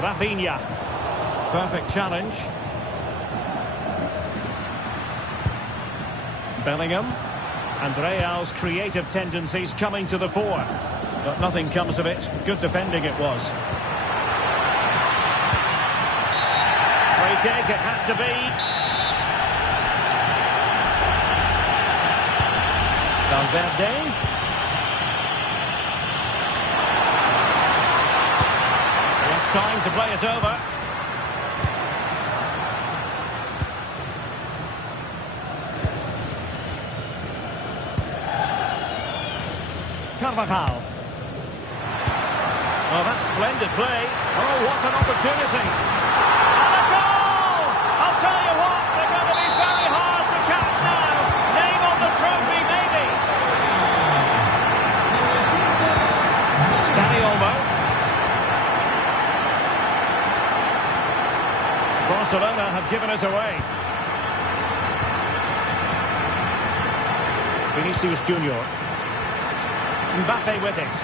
Rafinha. Perfect challenge. Bellingham. And Real's creative tendencies coming to the fore. But nothing comes of it. Good defending it was. Free kick, it had to be. Valverde. Time to play it over. Carvajal. Oh, that's splendid play. Oh, what an opportunity. And a goal! I'll tell you what, they're going to be very hard to catch now. Name on the trophy, maybe. Dani Olmo. Barcelona have given us away. Vinicius Junior. Mbappe with it.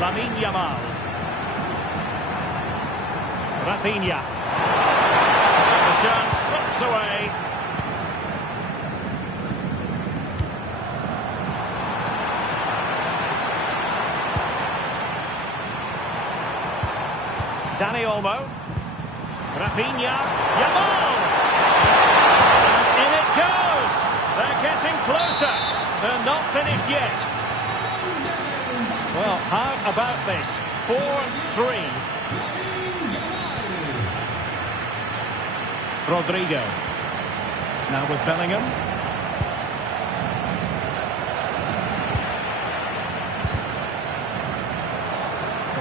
Lamine Yamal. Rafinha. The chance slips away. Dani Olmo. Rafinha. Yamal. And in it goes. They're getting closer. They're not finished yet. Well, how about this? 4-3. Rodrigo. Now with Bellingham.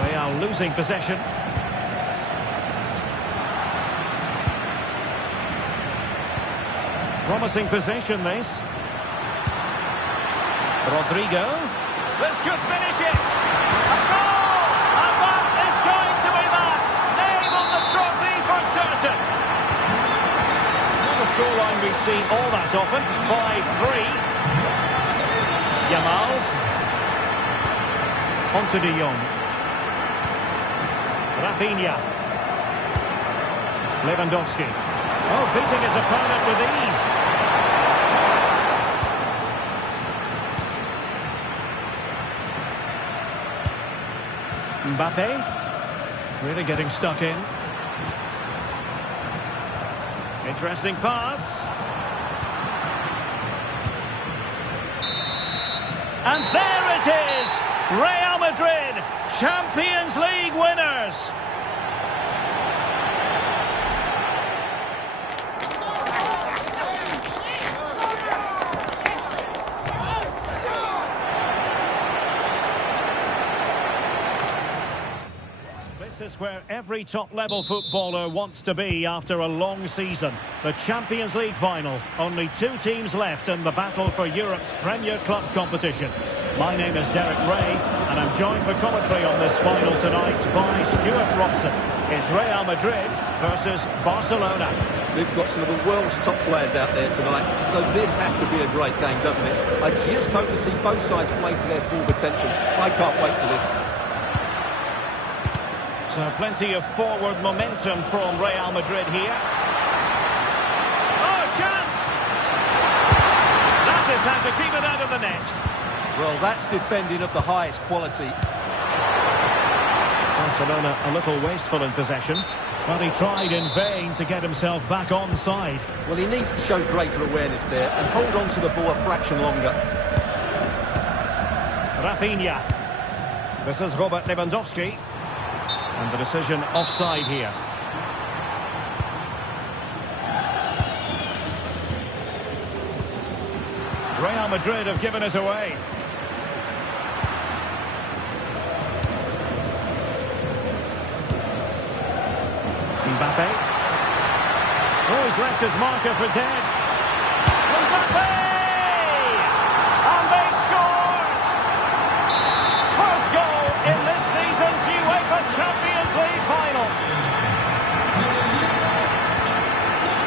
Real losing possession. Promising possession, this. Rodrigo. This could finish it. A goal! And that is going to be that. Name on the trophy for certain. Not a scoreline we've seen all that often. 5-3. Yamal. On to De Jong. Rafinha. Lewandowski. Oh, beating his opponent with ease. Mbappe, really getting stuck in. Interesting pass. And there it is! Real Madrid, Champions League winners! This is where every top-level footballer wants to be after a long season. The Champions League final. Only 2 teams left in the battle for Europe's Premier Club competition. My name is Derek Ray, and I'm joined for commentary on this final tonight by Stuart Robson. It's Real Madrid versus Barcelona. We've got some of the world's top players out there tonight, so this has to be a great game, doesn't it? I just hope to see both sides play to their full potential. I can't wait for this. So plenty of forward momentum from Real Madrid here. Oh, chance! That is how to keep it out of the net. Well, that's defending of the highest quality. Barcelona a little wasteful in possession, but he tried in vain to get himself back onside. Well, he needs to show greater awareness there and hold on to the ball a fraction longer. Rafinha. This is Robert Lewandowski. And the decision offside here. Real Madrid have given us away. Mbappe. Oh, he's left his marker for dead. Mbappe! And they scored! First goal in this season's UEFA Champions League final.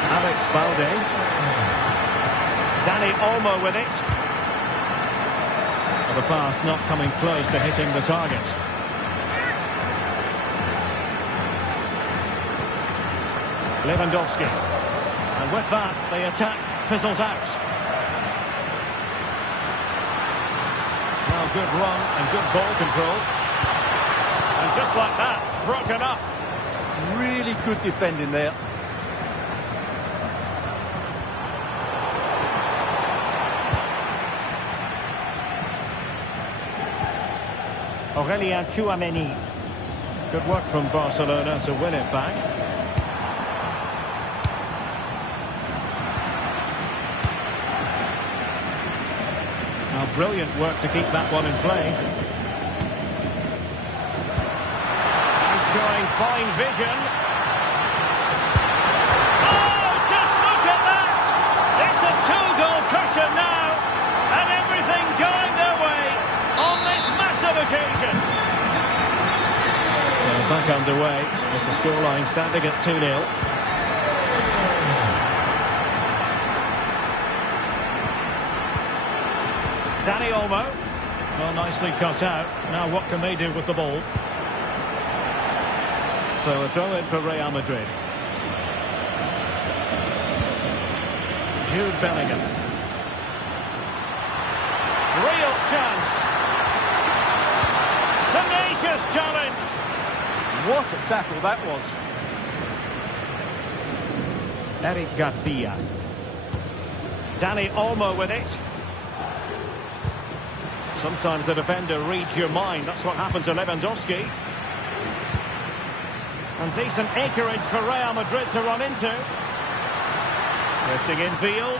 Alex Balde. Dani Olmo with it. Well, the pass not coming close to hitting the target. Lewandowski. And with that, the attack fizzles out. Now good run and good ball control. And just like that, broken up. Really good defending there. Aurelien Tchouameni. Good work from Barcelona to win it back. brilliant work to keep that one in play. And showing fine vision. Oh, just look at that! It's a two-goal cushion now, and everything going their way on this massive occasion. So back underway with the scoreline standing at 2-0. Dani Olmo. Well, nicely cut out. Now what can they do with the ball? So a throw in for Real Madrid. Jude Bellingham. Real chance. Tenacious challenge. What a tackle that was. Eric Garcia. Dani Olmo with it. Sometimes the defender reads your mind. That's what happened to Lewandowski. And decent acreage for Real Madrid to run into. Drifting infield.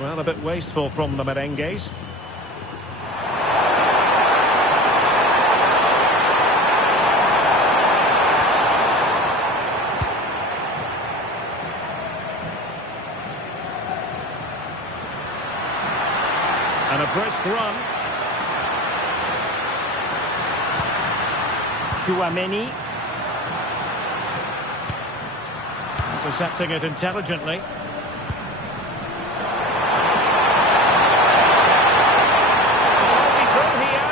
Well, a bit wasteful from the merengues. And a brisk run. Tchouaméni. Intercepting it intelligently. Through here.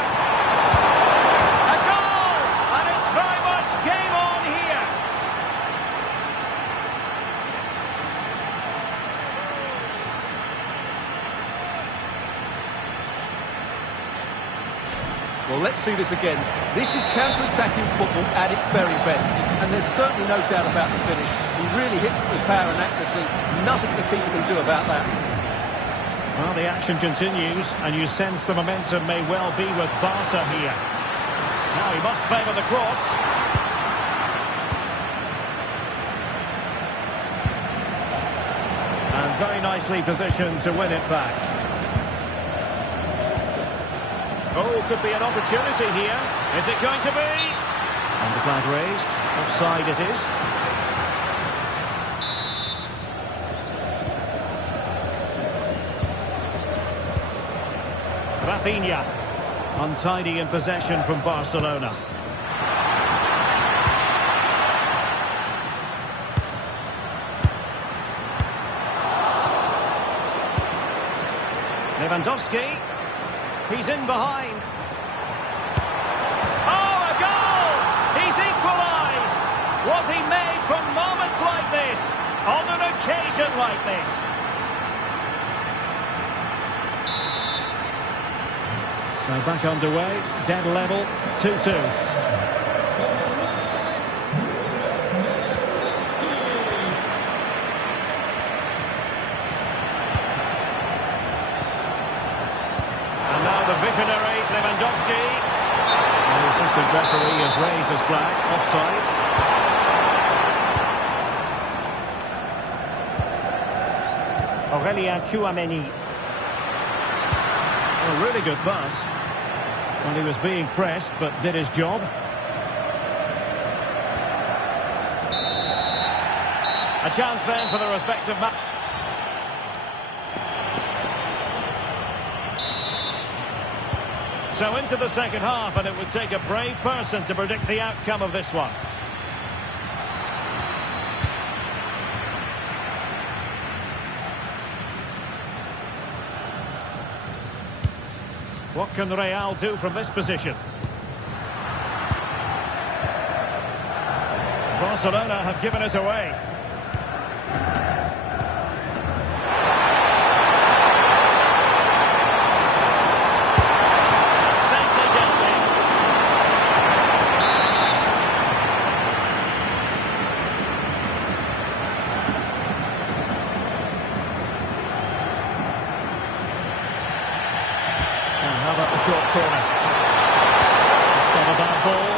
A goal! And it's very much game on here. Well, let's see this again. This is counter-attacking football at its very best. And there's certainly no doubt about the finish. He really hits it with power and accuracy. Nothing the keeper can do about that. Well, the action continues, and you sense the momentum may well be with Barca here. Now he must favour the cross. And very nicely positioned to win it back. Oh, could be an opportunity here. Is it going to be? And the flag raised. Offside it is. Rafinha. Untidy in possession from Barcelona. Lewandowski. He's in behind. Oh, a goal! He's equalised! Was he made from moments like this? On an occasion like this? So back underway, dead level, 2-2. The visionary Lewandowski. The assistant referee has raised his flag. Offside. Aurélien Tchouaméni. A really good pass. And he was being pressed, but did his job. A chance then for the respective match. So into the second half, and it would take a brave person to predict the outcome of this one. What can Real do from this position? Barcelona have given us away. How about the short corner? Stop a bad ball.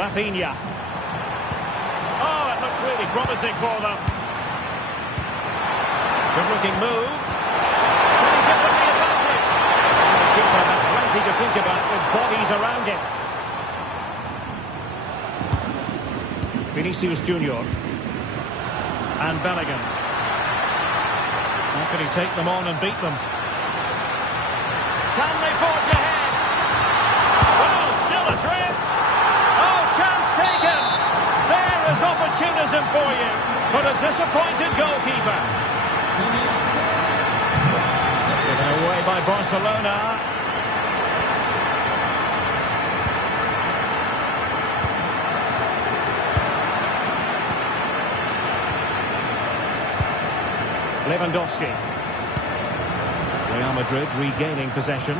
Rafinha. Oh, it looked really really promising for them. Good looking move. Can he give them the advantage? The keeper had plenty to think about with bodies around him. Vinicius Junior. And Bellingham. How can he take them on and beat them? Can they forge ahead? Well, still a threat. Oh, chance taken. There is opportunism for you, but a disappointed goalkeeper. Given away by Barcelona. Lewandowski. Real Madrid regaining possession.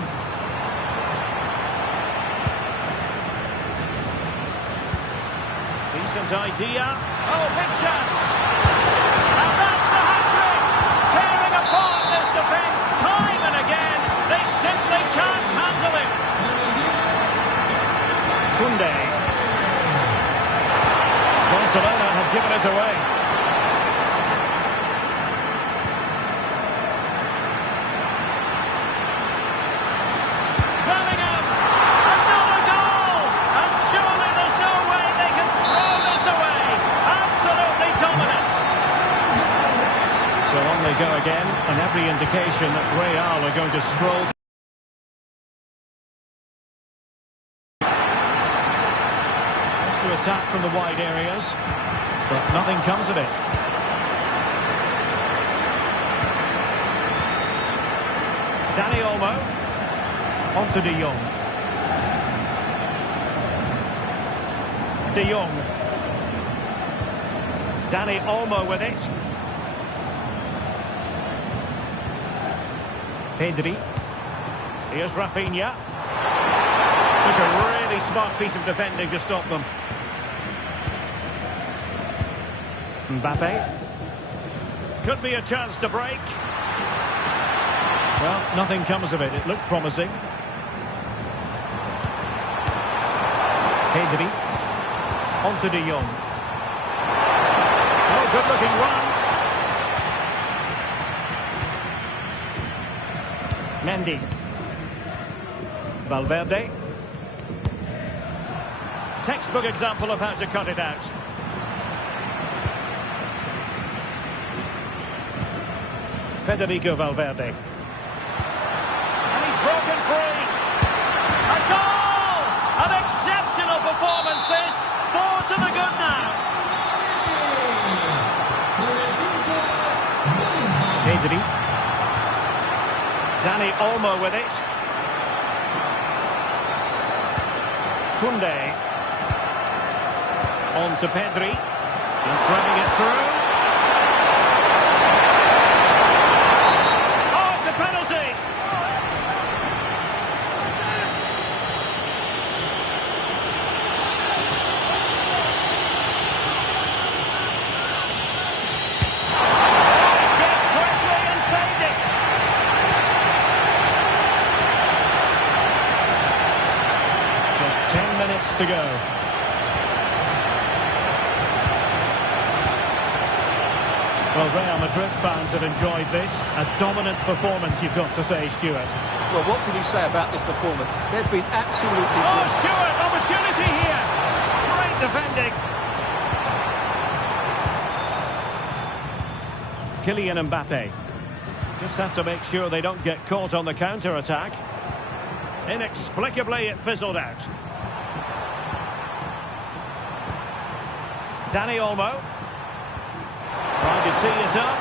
Decent idea. Oh, big chance. And that's the hat-trick. Tearing apart this defence time and again. They simply can't handle it. Koundé. Barcelona have given us away. Go again, and every indication that Real are going to stroll. Wants to attack from the wide areas, but nothing comes of it. Dani Olmo, on to De Jong. De Jong. Dani Olmo with it. Pedri. Here's Rafinha. Took a really smart piece of defending to stop them. Mbappe. Could be a chance to break. Well, nothing comes of it. It looked promising. Pedri. On to De Jong. Oh, good looking run. Mendy. Valverde. Textbook example of how to cut it out. Federico Valverde. And he's broken free. A goal! An exceptional performance this. 4 to the good now. Pedri. Dani Olmo with it. Koundé. On to Pedri. And threading it through. Oh, it's a penalty! He's guessed quickly and saved it. Just 10 minutes to go. Well, Real Madrid fans have enjoyed this. A dominant performance, you've got to say, Stuart. Well, what can you say about this performance? They've been absolutely... Oh, Stuart, opportunity here. Great defending. Kylian Mbappe. Just have to make sure they don't get caught on the counter-attack. Inexplicably, it fizzled out. Dani Olmo. Trying to tee it up.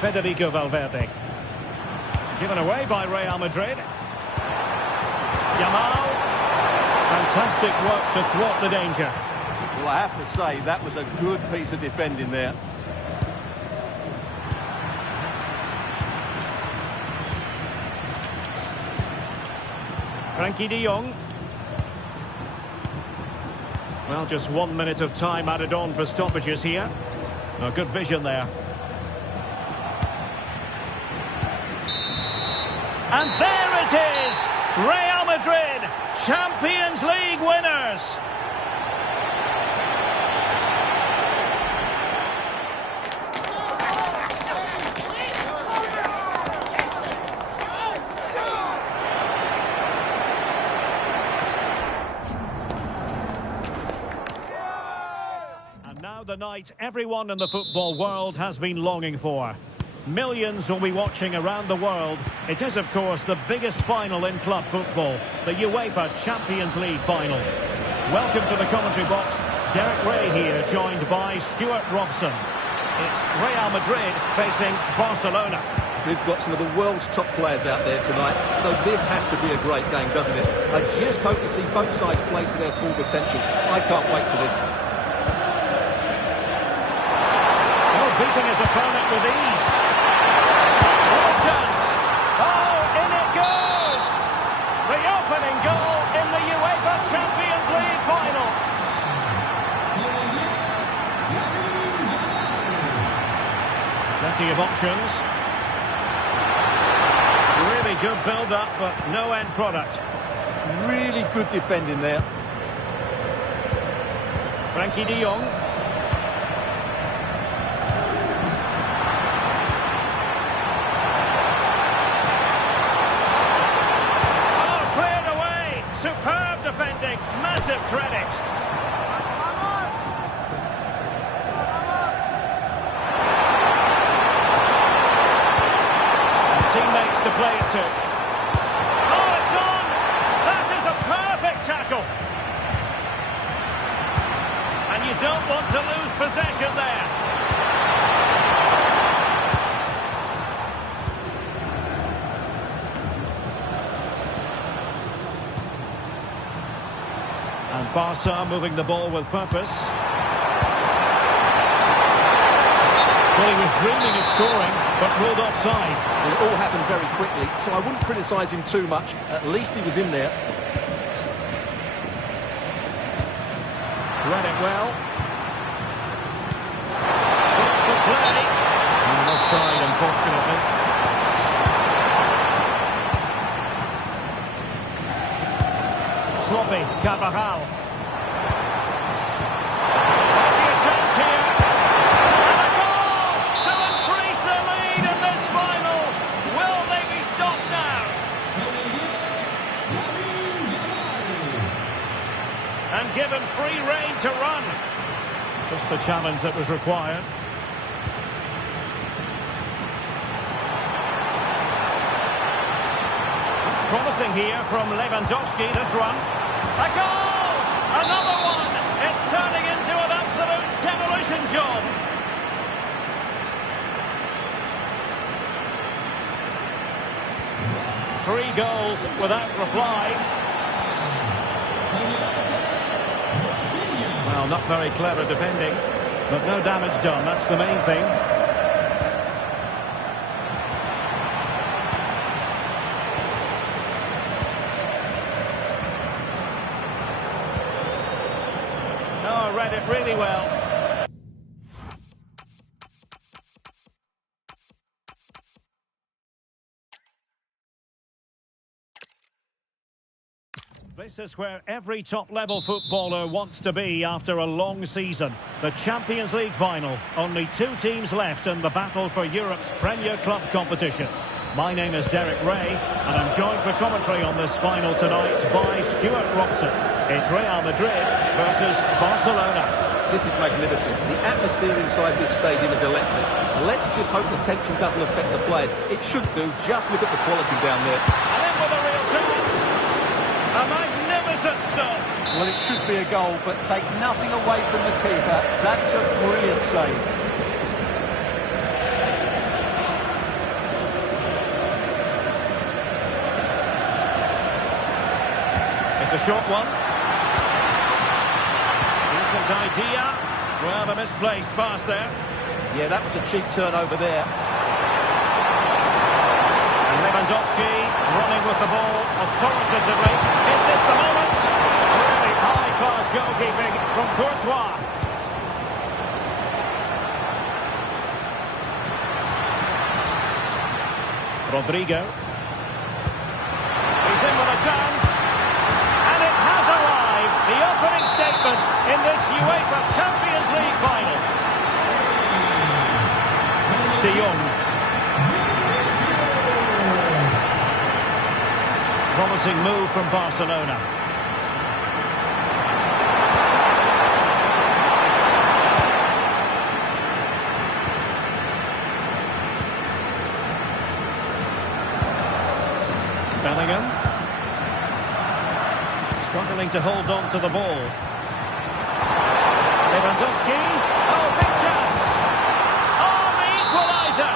Federico Valverde. Given away by Real Madrid. Yamal. Fantastic work to thwart the danger. Well, I have to say, that was a good piece of defending there. Frenkie de Jong. Well, just 1 minute of time added on for stoppages here. Oh, good vision there. And there it is! Real Madrid, Champions League winners! the night everyone in the football world has been longing for. Millions will be watching around the world. It is, of course, the biggest final in club football, the UEFA Champions League final. Welcome to the commentary box. Derek Ray here, joined by Stuart Robson. It's Real Madrid facing Barcelona. We've got some of the world's top players out there tonight, so this has to be a great game, doesn't it? I just hope to see both sides play to their full potential. I can't wait for this. Oh, beating his opponent with ease. What a chance. Oh, in it goes. The opening goal in the UEFA Champions League final. Plenty of options. Really good build-up, but no end product. Really good defending there. Frankie de Jong. Oh, cleared away. Superb defending. Massive credit. Teammates to play it to. Oh, it's on! That is a perfect tackle. And you don't want to lose possession there. And Barca moving the ball with purpose. Well, he was dreaming of scoring, but ruled offside. Well, it all happened very quickly, so I wouldn't criticise him too much. At least he was in there. Read it well. Good play. And offside, unfortunately. Sloppy, Carvajal. Maybe a chance here. And a goal to increase the lead in this final. Will they be stopped now? And given free rein to run. Just the challenge that was required. It's promising here from Lewandowski, this run. A goal! Another one! It's turning into an absolute demolition job. Three goals without reply. Well, not very clever defending, but no damage done, that's the main thing. Oh, I read it really well. This is where every top-level footballer wants to be after a long season. The Champions League final. Only two teams left in the battle for Europe's Premier Club competition. My name is Derek Ray, and I'm joined for commentary on this final tonight by Stuart Robson. It's Real Madrid versus Barcelona. This is magnificent. The atmosphere inside this stadium is electric. Let's just hope the tension doesn't affect the players. It should do. Just look at the quality down there. And in with a real chance. A magnificent stop. Well, it should be a goal, but take nothing away from the keeper. That's a brilliant save. It's a short one. Decent idea. Well, a misplaced pass there. Yeah, that was a cheap turnover there. And Lewandowski running with the ball authoritatively. Is this the moment? Really high-class goalkeeping from Courtois. Rodrigo. He's in with a chance. And it has arrived. The opening statement in this UEFA Champions League final. De Jong. Promising move from Barcelona. Bellingham. Struggling to hold on to the ball. Lewandowski. Oh, big chance. Oh, the equaliser.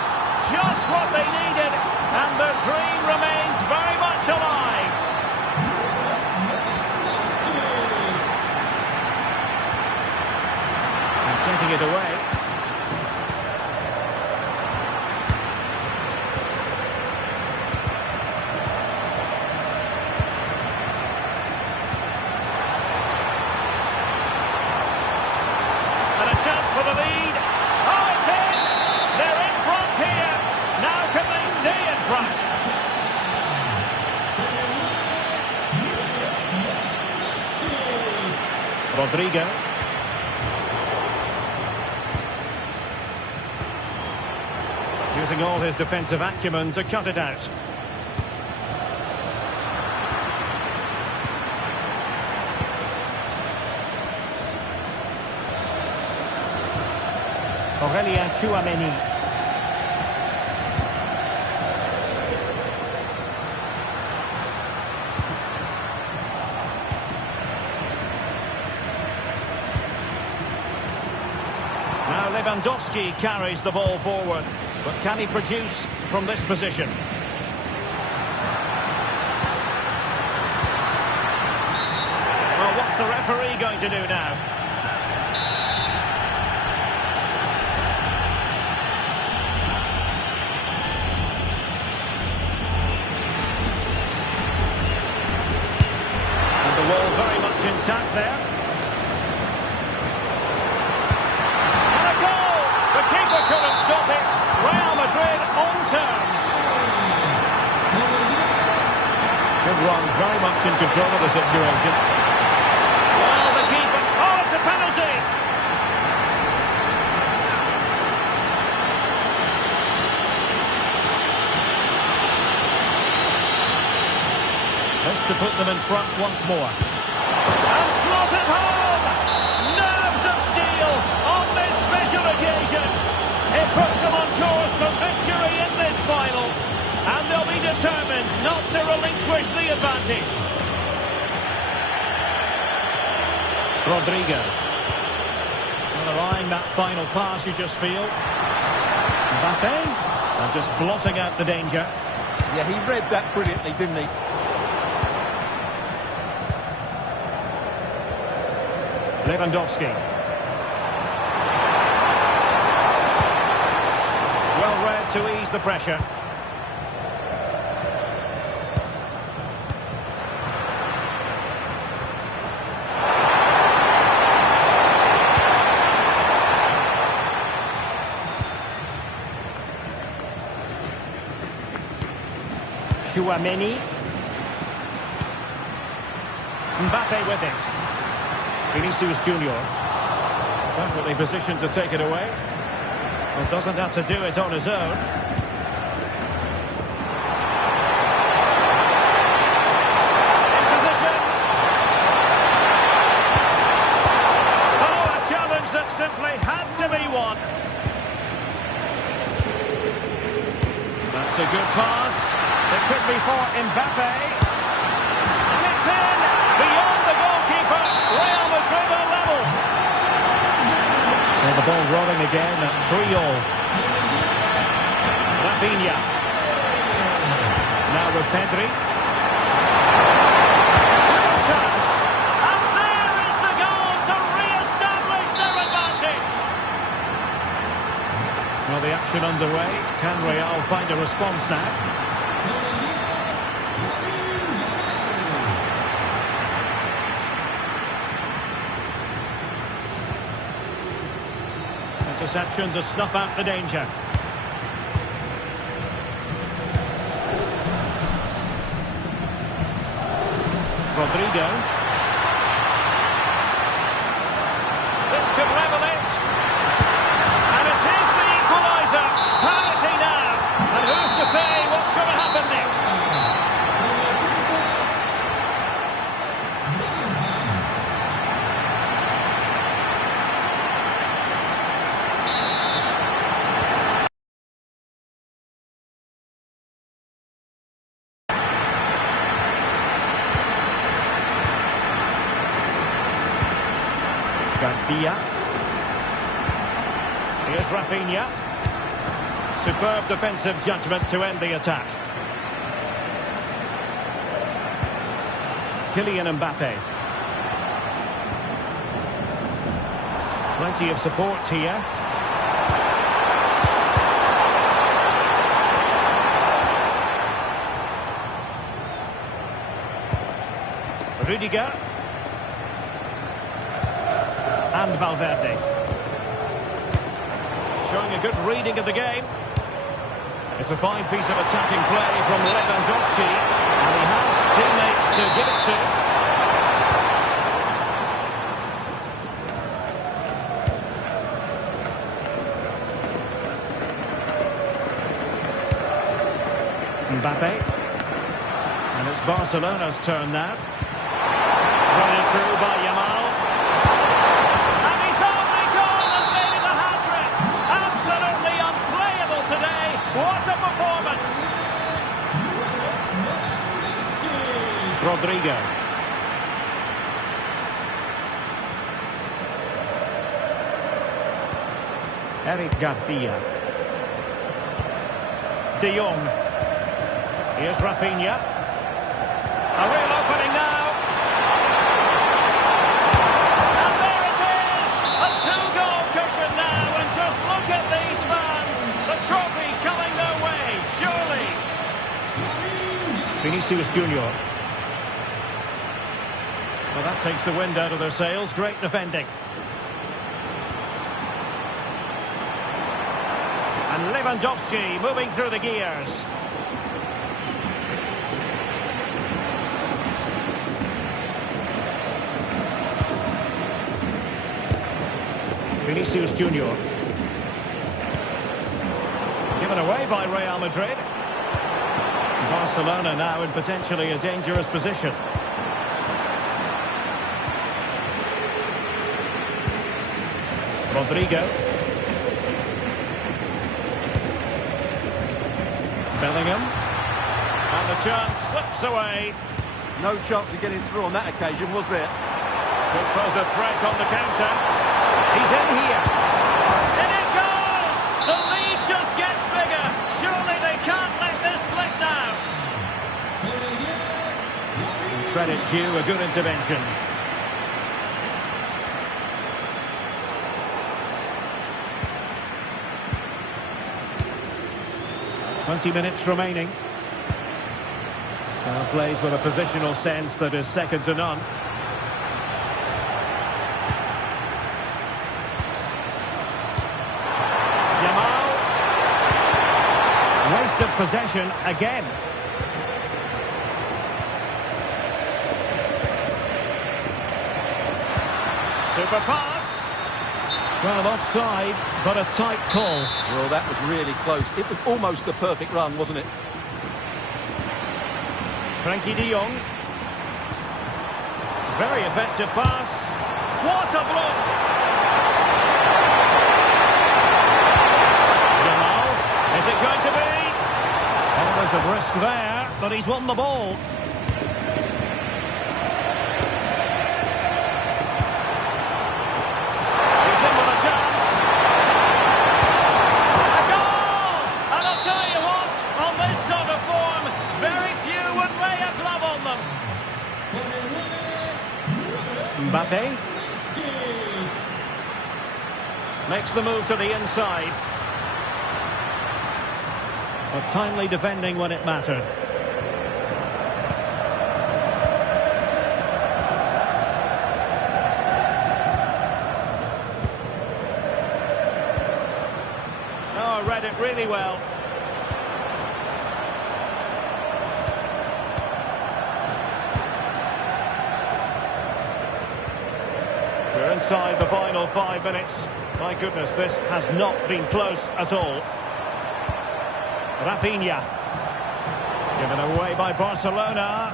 Just what they needed. And their dream remains very much alive. And taking it away. For the lead. Oh, it's in! They're in front here. Now can they stay in front? Rodrigo. Using all his defensive acumen to cut it out. Aurélien Tchouaméni. Now Lewandowski carries the ball forward, but can he produce from this position? Well, what's the referee going to do now? Intact there. And a goal! The keeper couldn't stop it. Real Madrid on terms. Good run, very much in control of the situation. Well, the keeper... Oh, it's a penalty! Best to put them in front once more. Slotted home! Nerves of steel on this special occasion. It puts them on course for victory in this final. And they'll be determined not to relinquish the advantage. Rodrigo. Well, they're eyeing that final pass, you just feel. Mbappe. And just blotting out the danger. Yeah, he read that brilliantly, didn't he? Lewandowski. Well read to ease the pressure. Tchouaméni. Mbappe with it. Vinicius Junior. Perfectly positioned to take it away. Well, doesn't have to do it on his own. In position. Oh, a challenge that simply had to be won. That's a good pass. It could be for Mbappe. And it's in! Beyond the goalkeeper. Real Madrid are level. Well, the ball rolling again at 3-all. Rafinha. Now with Pedri. Little chance. And there is the goal to re-establish their advantage. Well, the action underway. Can Real find a response now? Interception to snuff out the danger. Rodrigo. This could level it. And it is the equaliser. Penalty now. And who's to say what's going to happen next? Garcia. Here's Rafinha. Superb defensive judgment to end the attack. Kylian Mbappe. Plenty of support here. Rudiger. And Valverde. Showing a good reading of the game. It's a fine piece of attacking play from Lewandowski. And he has teammates to give it to. Mbappe. And it's Barcelona's turn now. Running through by Yamal. And he's only gone and made it a hat-trick. Absolutely unplayable today. What a performance. Rodrigo. Eric Garcia. De Jong. Here's Rafinha. A real opening now. And there it is! A two-goal cushion now, and just look at these fans. The trophy coming their way, surely. Vinicius Junior. Well, that takes the wind out of their sails. Great defending. And Lewandowski moving through the gears. Vinicius Junior. Given away by Real Madrid. Barcelona now in potentially a dangerous position. Rodrigo. Bellingham. And the chance slips away. No chance of getting through on that occasion, was there? Could pose a threat on the counter. He's in here. And it goes! The lead just gets bigger. Surely they can't let this slip now. Credit due, a good intervention. Twenty minutes remaining. Plays with a positional sense that is second to none. Wasted possession again. Super pass. Well, offside, but a tight call. Well, that was really close. It was almost the perfect run, wasn't it? Frenkie de Jong. Very effective pass. What a block! Is it going to be? Element of risk there, but he's won the ball. He's in with a chance. A goal! And I'll tell you what, on this sort of form, very few would lay a glove on them. Mbappe. Makes the move to the inside. But timely defending when it mattered. Oh, read it really well. We're inside the final 5 minutes. My goodness, this has not been close at all. Rafinha. Given away by Barcelona.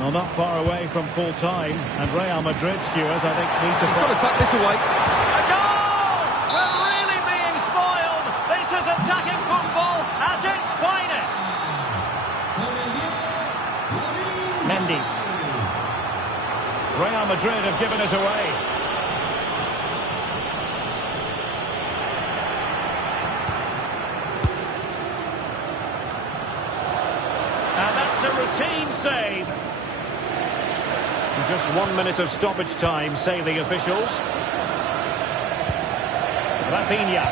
Well, not far away from full time. And Real Madrid, Stuart, I think, need to... He's got to tuck this away. A goal! We're really being spoiled. This is attacking football at its finest. Mendy. Real Madrid have given us away. And that's a routine save. Just 1 minute of stoppage time, say the officials. Rafinha.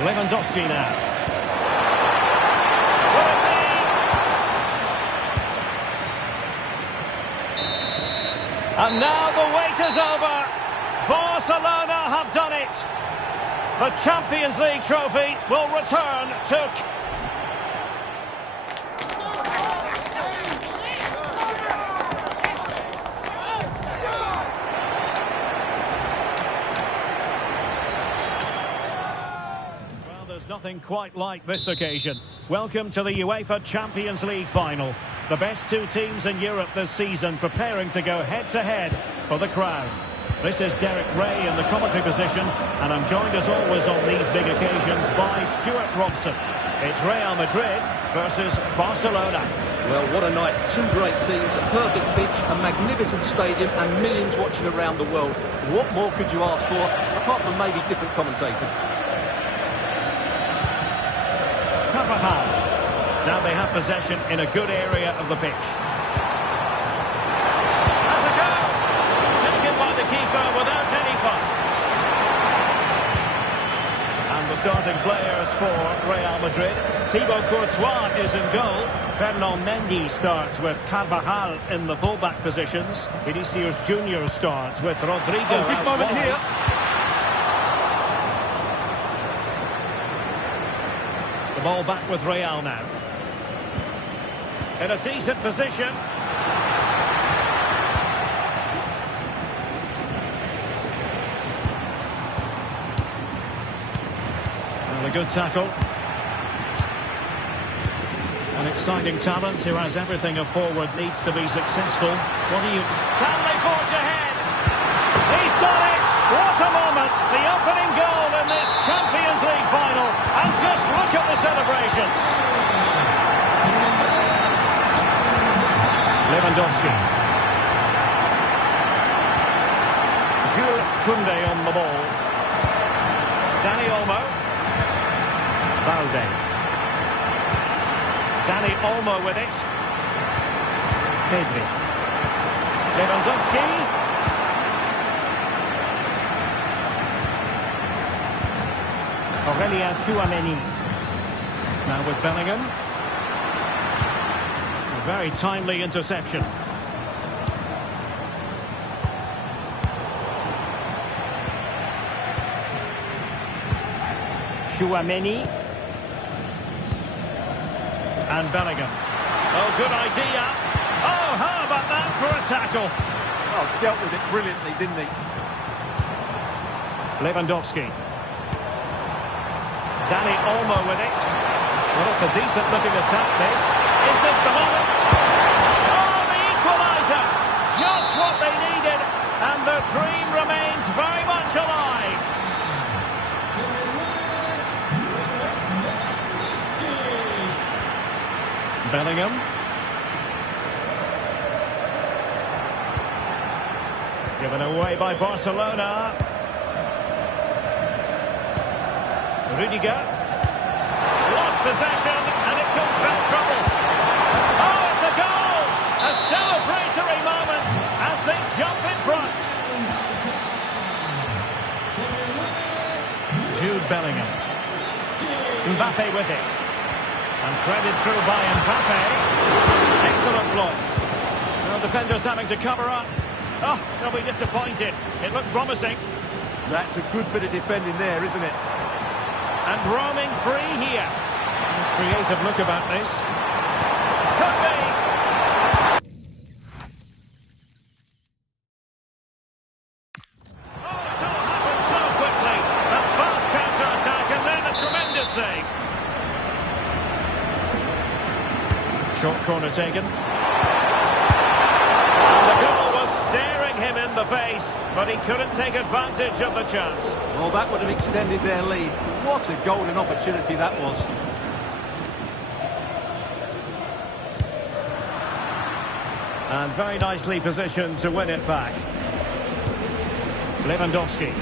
Lewandowski now. Will it be? And now the wait is over. Barcelona have done it. The Champions League trophy will return to... Nothing quite like this occasion. Welcome to the UEFA Champions League final. The best two teams in Europe this season preparing to go head-to-head for the crown. This is Derek Ray in the commentary position, and I'm joined as always on these big occasions by Stuart Robson. It's Real Madrid versus Barcelona. Well, what a night. Two great teams, a perfect pitch, a magnificent stadium, and millions watching around the world. What more could you ask for, apart from maybe different commentators? Carvajal. Now they have possession in a good area of the pitch. Has a go! Taken by the keeper without any fuss. And the starting players for Real Madrid. Thibaut Courtois is in goal. Ferland Mendy starts with Carvajal in the fullback positions. Vinicius Junior starts with Rodrigo. Oh, big moment here. The ball back with Real now. In a decent position. And a good tackle. An exciting talent who has everything a forward needs to be successful. What do you... Can they forge ahead? He's done it! What a moment! The opening goal in this Champions League final. And just look at the celebrations. Lewandowski. Jules Koundé on the ball. Dani Olmo. Valde. Dani Olmo with it. Pedri. Lewandowski. Aurélien Tchouaméni. Now with Bellingham. A very timely interception. Tchouaméni. And Bellingham. Oh, good idea. Oh, how about that for a tackle? Oh, dealt with it brilliantly, didn't he? Lewandowski. Dani Olmo with it. Well, it's a decent-looking attack, this. Is this the moment? Oh, the equaliser! Just what they needed, and their dream remains very much alive. Bellingham. Given away by Barcelona. Rudiger. Lost possession, and it could spell trouble. Oh, it's a goal! A celebratory moment as they jump in front. Jude Bellingham. Mbappe with it. And threaded through by Mbappe. Excellent block. Well, defenders having to cover up. Oh, they'll be disappointed. It looked promising. That's a good bit of defending there, isn't it? And roaming free here. Creative look about this. Could be. Oh, it all happened so quickly. A fast counter-attack and then a tremendous save. Short corner taken. And the goal was staring him in the face, but he couldn't take advantage of the chance. Well, that would have extended their lead. What a golden opportunity that was. And very nicely positioned to win it back. Lewandowski.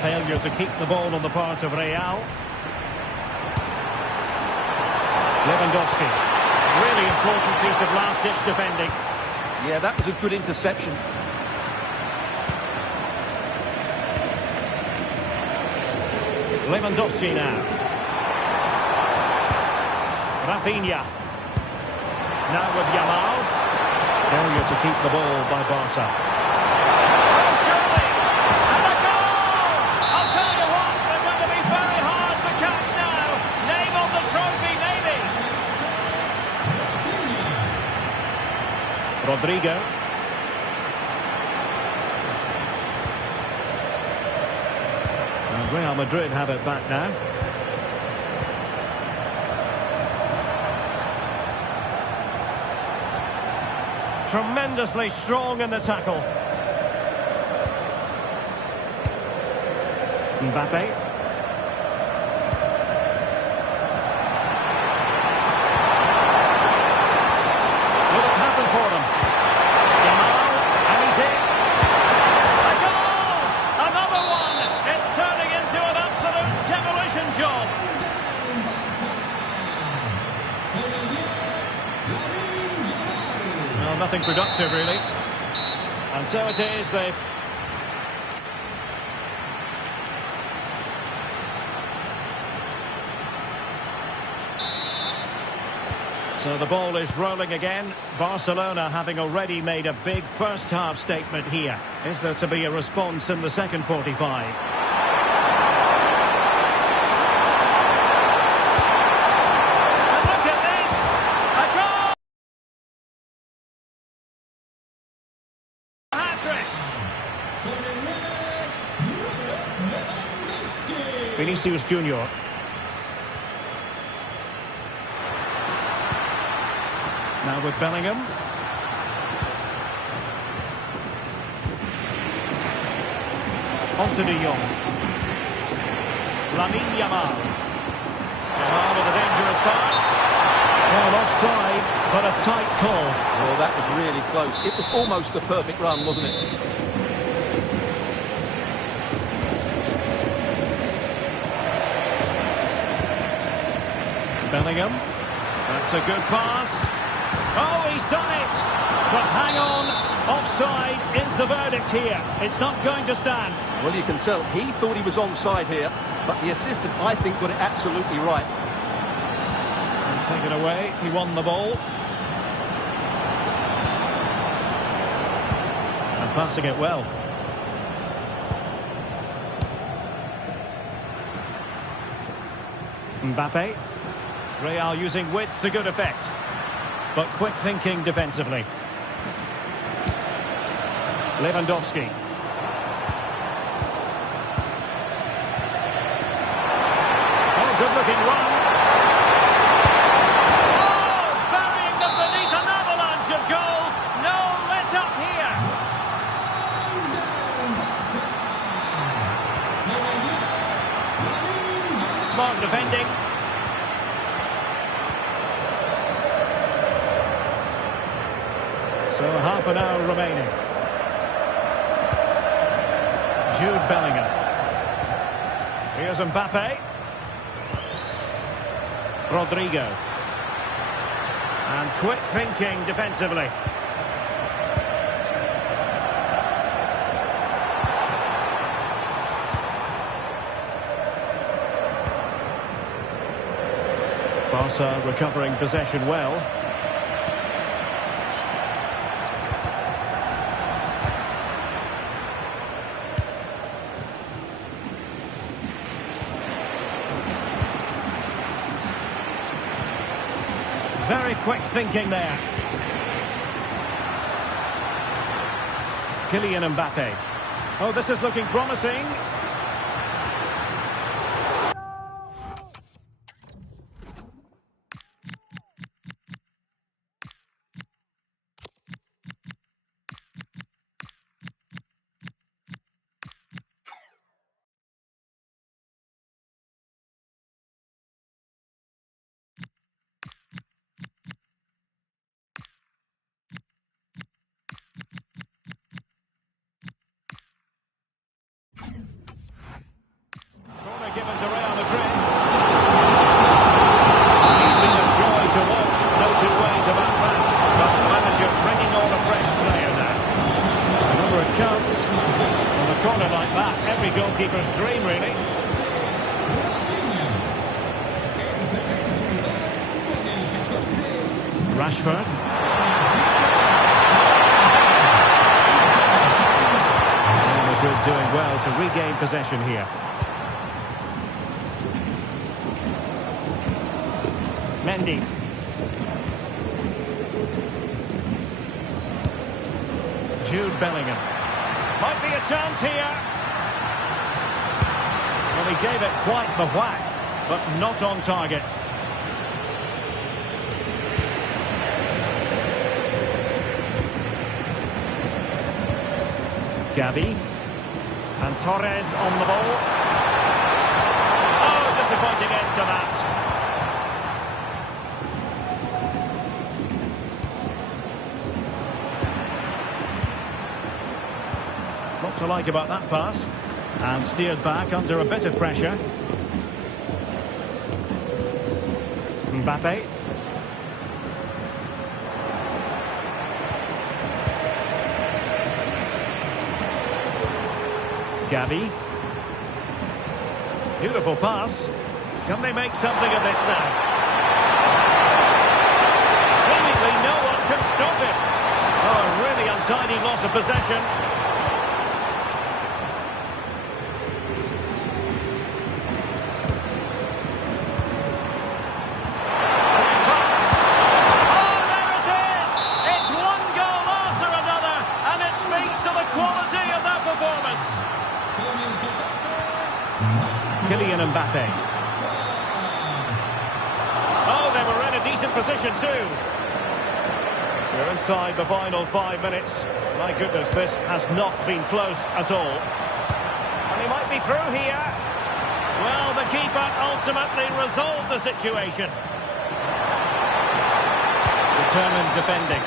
Failure to keep the ball on the part of Real. Lewandowski. Really important piece of last-ditch defending. Yeah, that was a good interception. Lewandowski now. Rafinha. Now with Yamal. Failure to keep the ball by Barca. Oh, surely! And a goal! I'll tell you what, they're going to be very hard to catch now. Name on the trophy, maybe. Rodrigo. And Real Madrid have it back now. Tremendously strong in the tackle. Mbappe. Will it happen for them? Yamal, and he's in. A goal! Another one! It's turning into an absolute demolition job. Well, nothing productive, really. And so it is, they've... So the ball is rolling again. Barcelona having already made a big first-half statement here. Is there to be a response in the second 45? And look at this! A goal! Hat-trick! Vinicius Junior. Now with Bellingham. On to De Jong. Lamine Yamal. Yamal with a dangerous pass. Well, offside, but a tight call. Well, that was really close. It was almost the perfect run, wasn't it? Bellingham. That's a good pass. Oh, he's done it! But hang on, offside is the verdict here. It's not going to stand. Well, you can tell he thought he was onside here, but the assistant, I think, got it absolutely right. And taken away, he won the ball. And passing it well. Mbappe. Real using width to good effect. But quick thinking defensively. Lewandowski. Oh, good looking run. Oh, burying them beneath an avalanche of goals. No let up here. Smart defending. So half an hour remaining. Jude Bellingham. Here's Mbappe. Rodrigo. And quick thinking defensively. Barca recovering possession well. Very quick thinking there. Kylian Mbappe. Oh, this is looking promising. corner like that, every goalkeeper's dream, really. Rashford. Real Madrid doing well to regain possession here. Mendy. Jude Bellingham. Might be a chance here. Well, he gave it quite the whack, but not on target. Gavi. And Torres on the ball. Oh, disappointing end to that. What to like about that pass. And steered back under a bit of pressure. Mbappe. Gavi. Beautiful pass. Can they make something of this now? Seemingly no one can stop him. Oh, a really untidy loss of possession. Kylian Mbappe. Oh, they were in a decent position too. We're inside the final 5 minutes. My goodness, this has not been close at all. And he might be through here. Well, the keeper ultimately resolved the situation. Determined defending.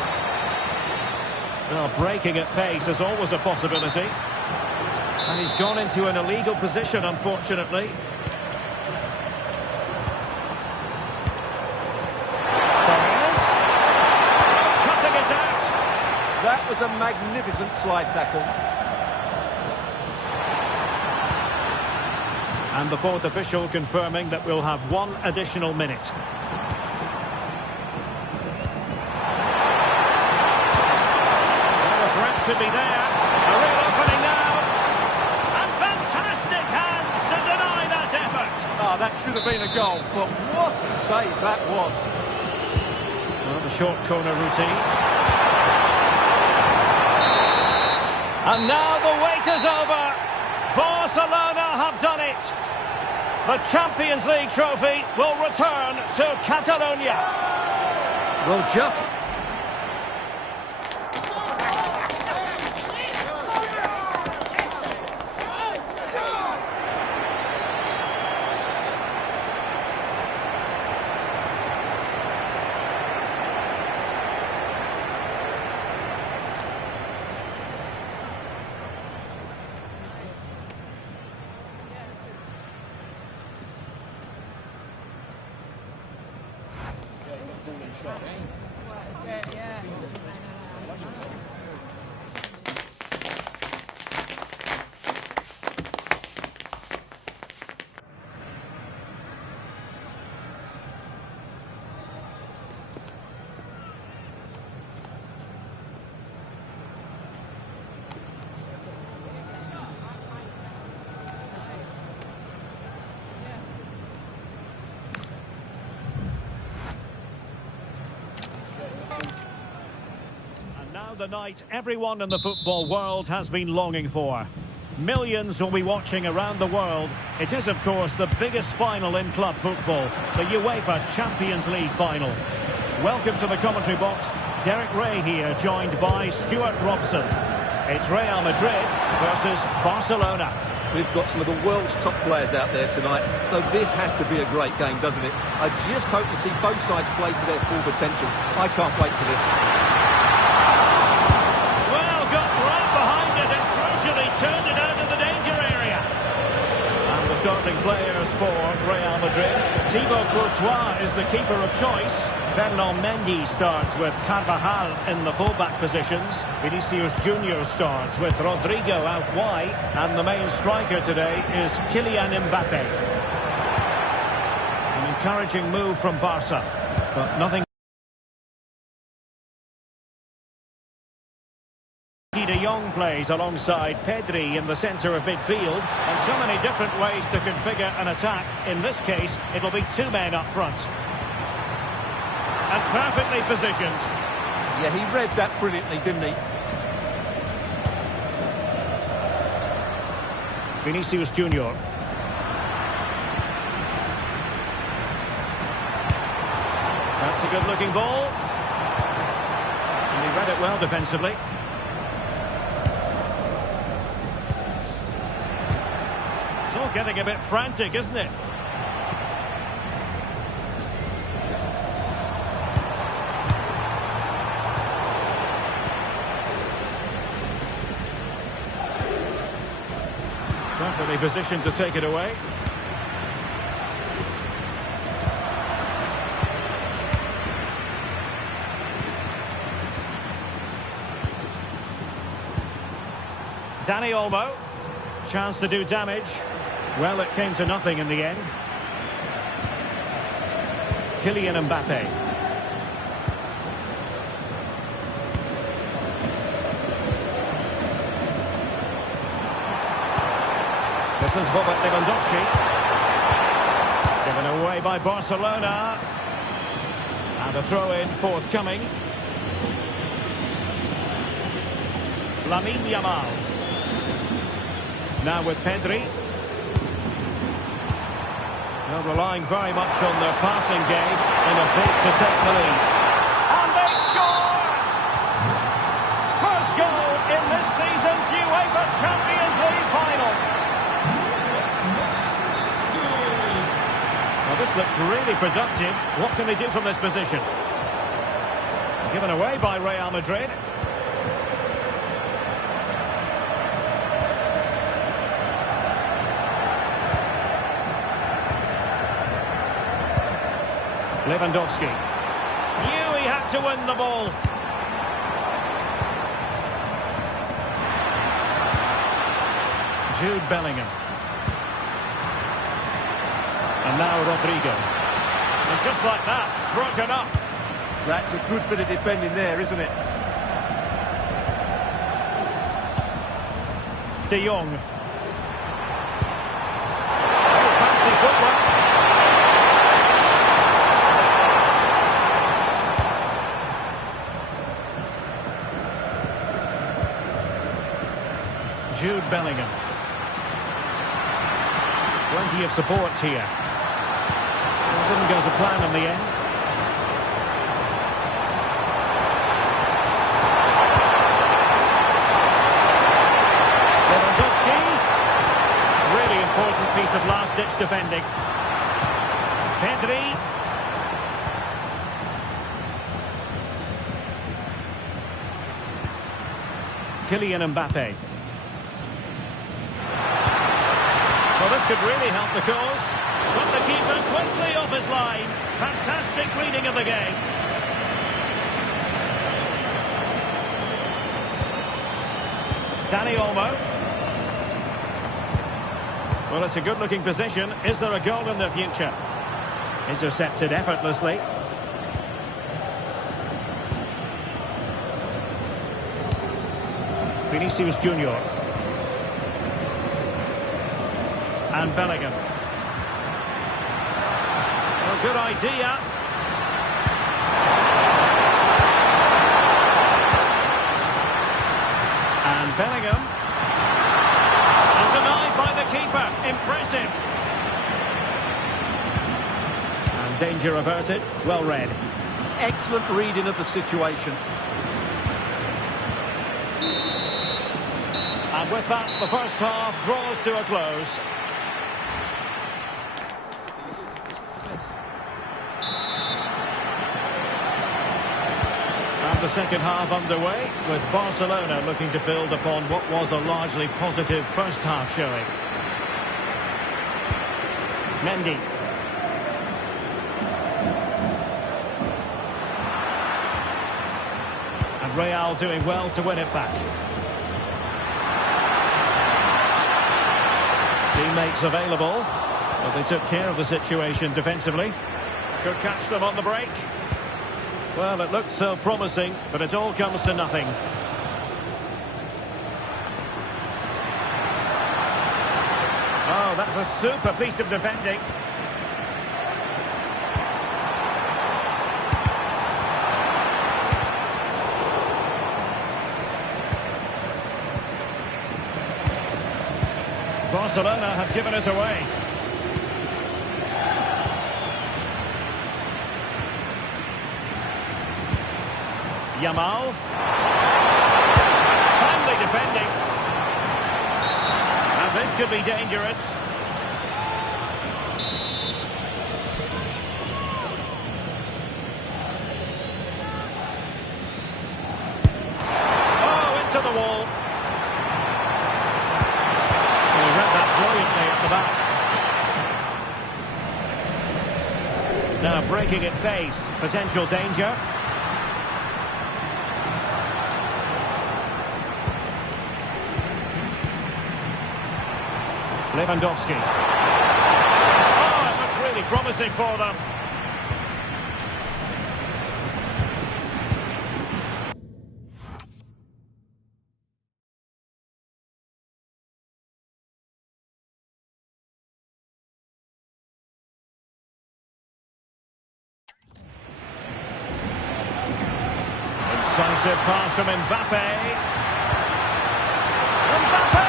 Well, breaking at pace is always a possibility. And he's gone into an illegal position, unfortunately. Torres. Cutting it out. That was a magnificent slide tackle. And the fourth official confirming that we'll have 1 additional minute. Well, the threat could be there. A real opening now. Oh, that should have been a goal, but what a save that was. Well, the short corner routine. And now the wait is over. Barcelona have done it. The Champions League trophy will return to Catalonia. Well, just... The night everyone in the football world has been longing for. Millions will be watching around the world. It is, of course, the biggest final in club football, the UEFA Champions League final. Welcome to the commentary box. Derek Ray here, joined by Stuart Robson. It's Real Madrid versus Barcelona. We've got some of the world's top players out there tonight, so this has to be a great game, doesn't it? I just hope to see both sides play to their full potential. I can't wait for this. Turned it out of the danger area. And the starting players for Real Madrid. Thibaut Courtois is the keeper of choice. Fernand Mendy starts with Carvajal in the full-back positions. Vinicius Junior starts with Rodrigo out wide. And the main striker today is Kylian Mbappe. An encouraging move from Barca, but nothing. De Jong plays alongside Pedri in the centre of midfield, and so many different ways to configure an attack. In this case, it'll be two men up front. And perfectly positioned. Yeah, he read that brilliantly, didn't he? Vinicius Junior. That's a good-looking ball. And he read it well defensively. It's all getting a bit frantic, isn't it? Perfectly positioned to take it away. Dani Olmo. Chance to do damage. Well, it came to nothing in the end. Kylian Mbappe. This is Robert Lewandowski. Given away by Barcelona. And a throw-in forthcoming. Lamine Yamal. Now with Pedri. They're relying very much on their passing game in a bid to take the lead. And they scored! First goal in this season's UEFA Champions League final. Well, this looks really productive. What can they do from this position? Given away by Real Madrid. Lewandowski. Knew he had to win the ball. Jude Bellingham. And now Rodrigo. And just like that, broken up. That's a good bit of defending there, isn't it? De Jong. Oh, fancy footwork. Jude Bellingham. Plenty of support here. It didn't go to plan in the end. Lewandowski. Really important piece of last-ditch defending. Pedri. Kylian Mbappe. Well, this could really help the cause. But the keeper quickly off his line. Fantastic reading of the game. Dani Olmo. Well, it's a good-looking position. Is there a goal in the future? Intercepted effortlessly. Vinicius Junior. And Bellingham. Well, good idea. And Bellingham. And denied by the keeper. Impressive. And danger averted. Well read. Excellent reading of the situation. And with that, the first half draws to a close. And the second half underway, with Barcelona looking to build upon what was a largely positive first half showing. Mendy. Real doing well to win it back. Teammates available, but they took care of the situation defensively. Could catch them on the break. Well, it looked so promising, but it all comes to nothing. Oh, that's a super piece of defending. Barcelona have given it away. Yamal. Timely defending. And this could be dangerous. Oh, into the wall. He read that brilliantly at the back. Now breaking at pace. Potential danger. Lewandowski. Oh, it looked really promising for them. Incisive pass from Mbappe. Mbappe!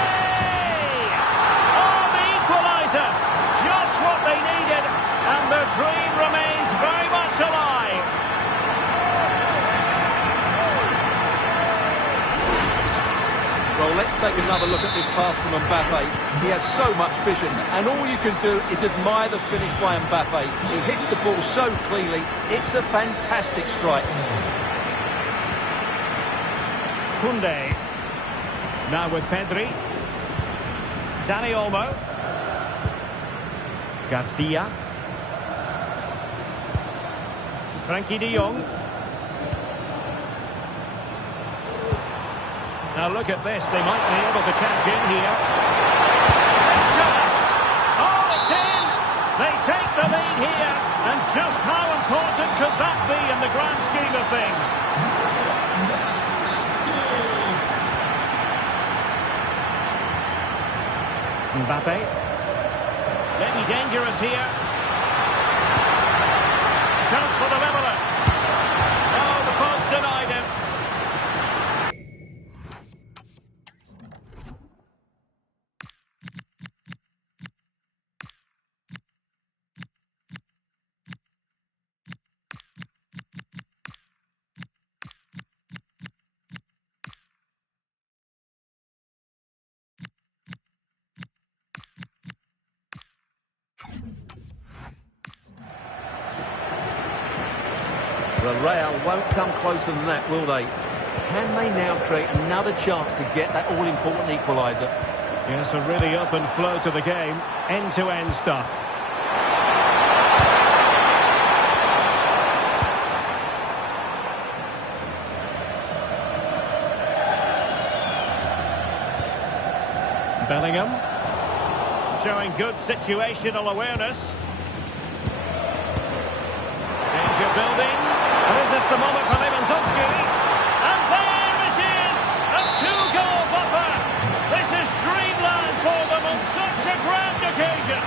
Just what they needed, and the dream remains very much alive. Well, let's take another look at this pass from Mbappe. He has so much vision, and all you can do is admire the finish by Mbappe. He hits the ball so cleanly, it's a fantastic strike. Koundé. Now with Pedri. Dani Olmo. Garcia. Frankie de Jong. Now look at this, they might be able to catch in here. Chance! Oh, it's in! They take the lead here, and just how important could that be in the grand scheme of things? Mbappe. Maybe dangerous here. Chance for the leveller. Oh, the post denied him. The Real won't come closer than that, will they? Can they now create another chance to get that all-important equaliser? Yes, a really open flow to the game. End-to-end stuff. Bellingham. Showing good situational awareness. Danger building. And is this the moment for Lewandowski? And there it is! A two-goal buffer! This is dreamland for them on such a grand occasion!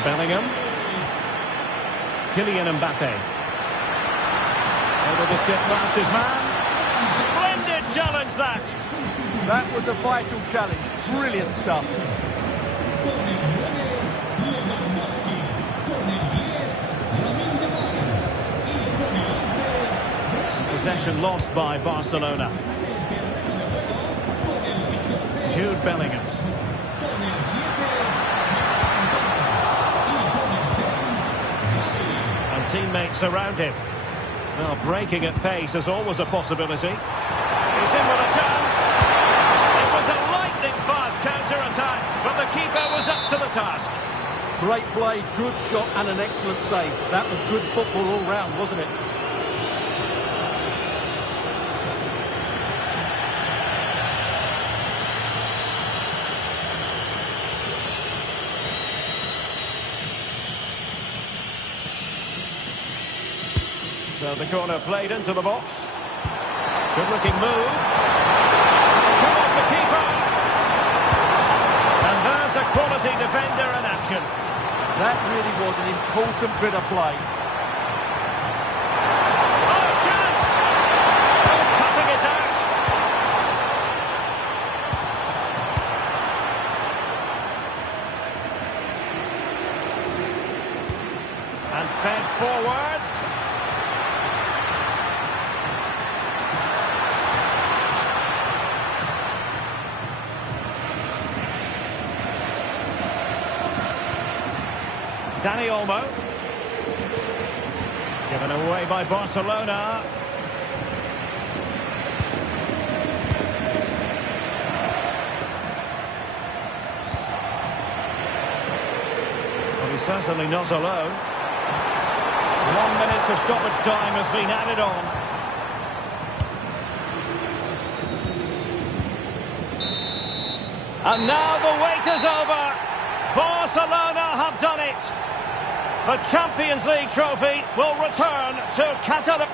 Bellingham. Kylian Mbappe. Able to skip past his man. Splendid challenge that! That was a vital challenge. Brilliant stuff. Possession lost by Barcelona. Jude Bellingham. And teammates around him. Well, breaking at pace is always a possibility. He's in with a chance. It was a lightning-fast counter-attack, but the keeper was up to the task. Great play, good shot and an excellent save. That was good football all round, wasn't it? So the corner played into the box. Good looking move. It's come off the keeper. And there's a quality defender in action. That really was an important bit of play. Oh, chance! Oh, cutting it out. And fed forwards. Dani Olmo. Given away by Barcelona. Well, he's certainly not alone. 1 minute of stoppage time has been added on. And now the wait is over. Barcelona have done it. The Champions League trophy will return to Catalonia.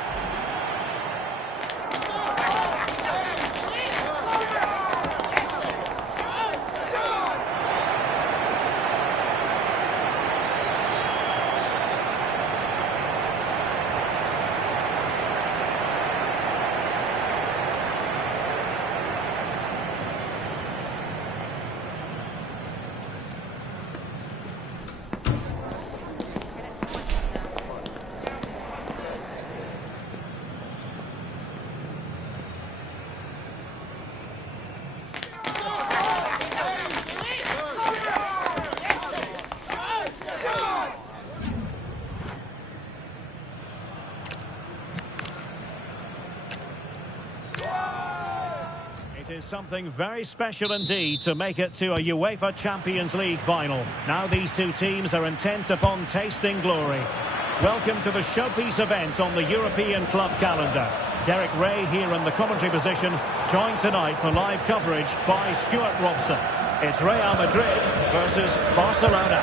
It is something very special indeed to make it to a UEFA Champions League final. Now these two teams are intent upon tasting glory. Welcome to the showpiece event on the European club calendar. Derek Ray here in the commentary position, joined tonight for live coverage by Stuart Robson. It's Real Madrid versus Barcelona.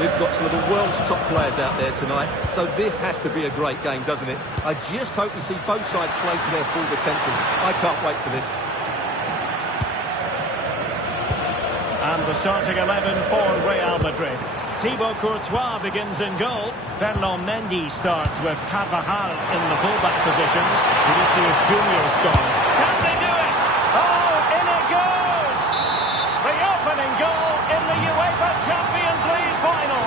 We've got some of the world's top players out there tonight, so this has to be a great game, doesn't it? I just hope we see both sides play to their full potential. I can't wait for this. And the starting 11 for Real Madrid. Thibaut Courtois begins in goal. Ferland Mendy starts with Carvajal in the fullback positions. Vinicius Junior starts. Can they do it? Oh, in it goes! The opening goal in the UEFA Champions League final.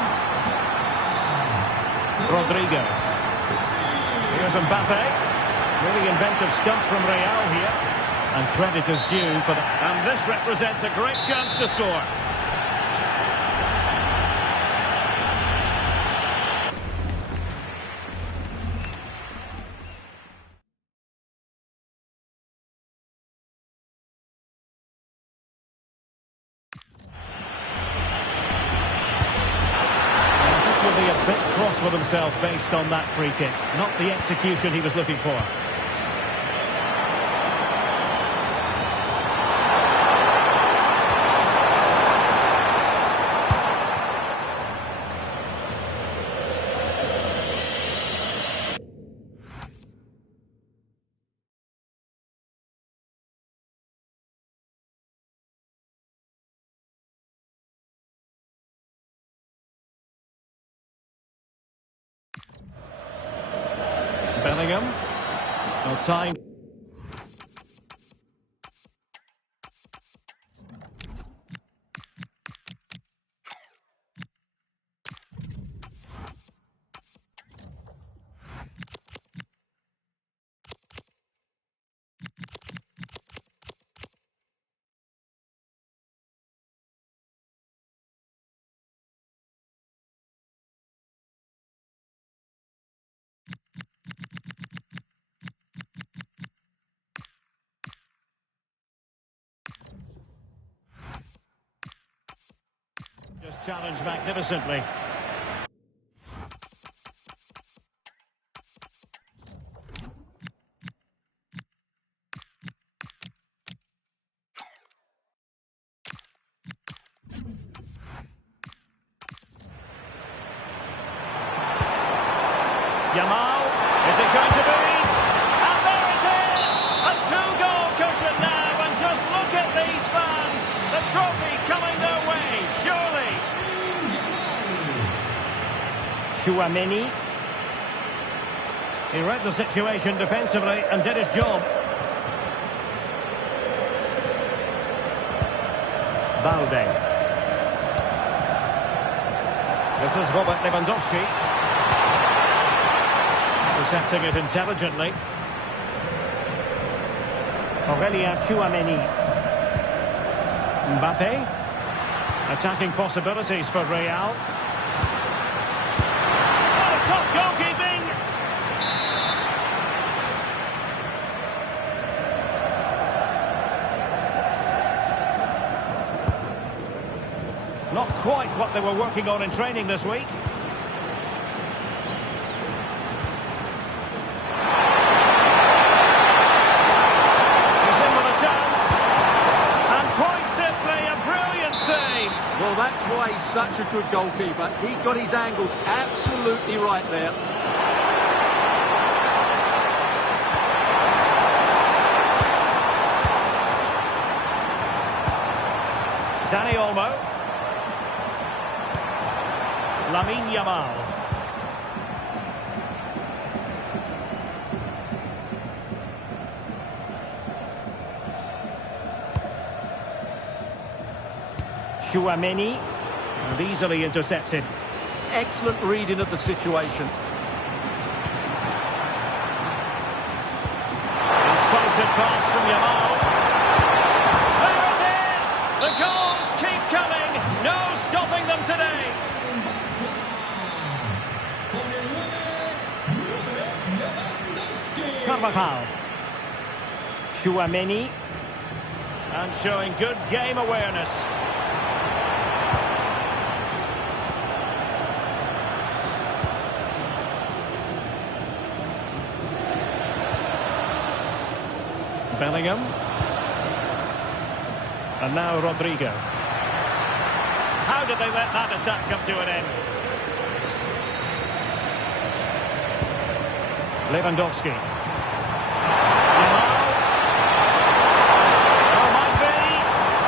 Rodrigo. Here's Mbappe. Really inventive stuff from Real here. And credit is due for that. And this represents a great chance to score. He'll be a bit cross with himself based on that free kick. Not the execution he was looking for. Bellingham. No time. Just challenged magnificently. Yamal, is it going to be? Tchouaméni. He read the situation defensively and did his job. Balde. This is Robert Lewandowski. Intercepting it intelligently. Aurélien Tchouaméni. Mbappe. Attacking possibilities for Real. Oh, top goalkeeping! Not quite what they were working on in training this week. He's in with a chance. And quite simply, a brilliant save. Well, that's why he's such a good goalkeeper. He got his angles absolutely right there. Dani Olmo. Lamine Yamal. Tchouaméni. And easily intercepted. Excellent reading of the situation. Incisive pass from Yamal. There it is! The goals keep coming. No stopping them today. Carvajal. Tchouaméni. And showing good game awareness. Bellingham. And now Rodrigo. How did they let that attack come to an end? Lewandowski. Yamal. Oh, might be.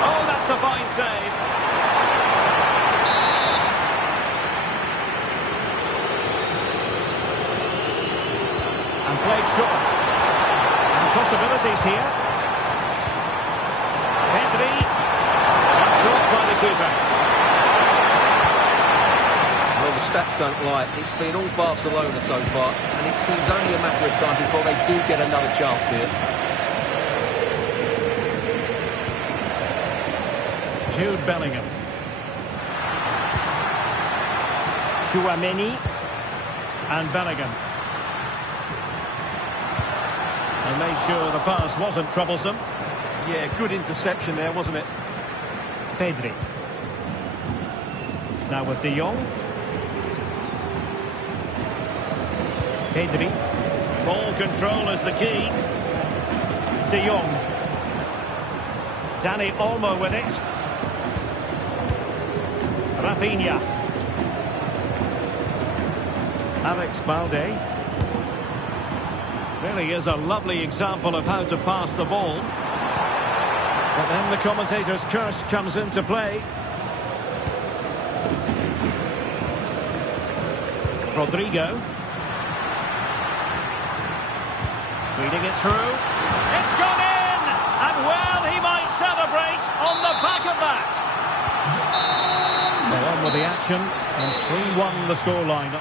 Oh, that's a fine save. And played short. And possibilities here. Pedri. And dropped by the keeper. Well, the stats don't lie. It's been all Barcelona so far, and it seems only a matter of time before they do get another chance here. Jude Bellingham. Tchouaméni. And Bellingham. And made sure the pass wasn't troublesome. Yeah, good interception there, wasn't it? Pedri. Now with De Jong. Pedri. Ball control is the key. De Jong. Dani Olmo with it. Rafinha. Alex Balde. Really is a lovely example of how to pass the ball. But then the commentator's curse comes into play. Rodrigo. Reading it through. It's gone in! And well, he might celebrate on the back of that. So on with the action. And 3-1 the scoreline.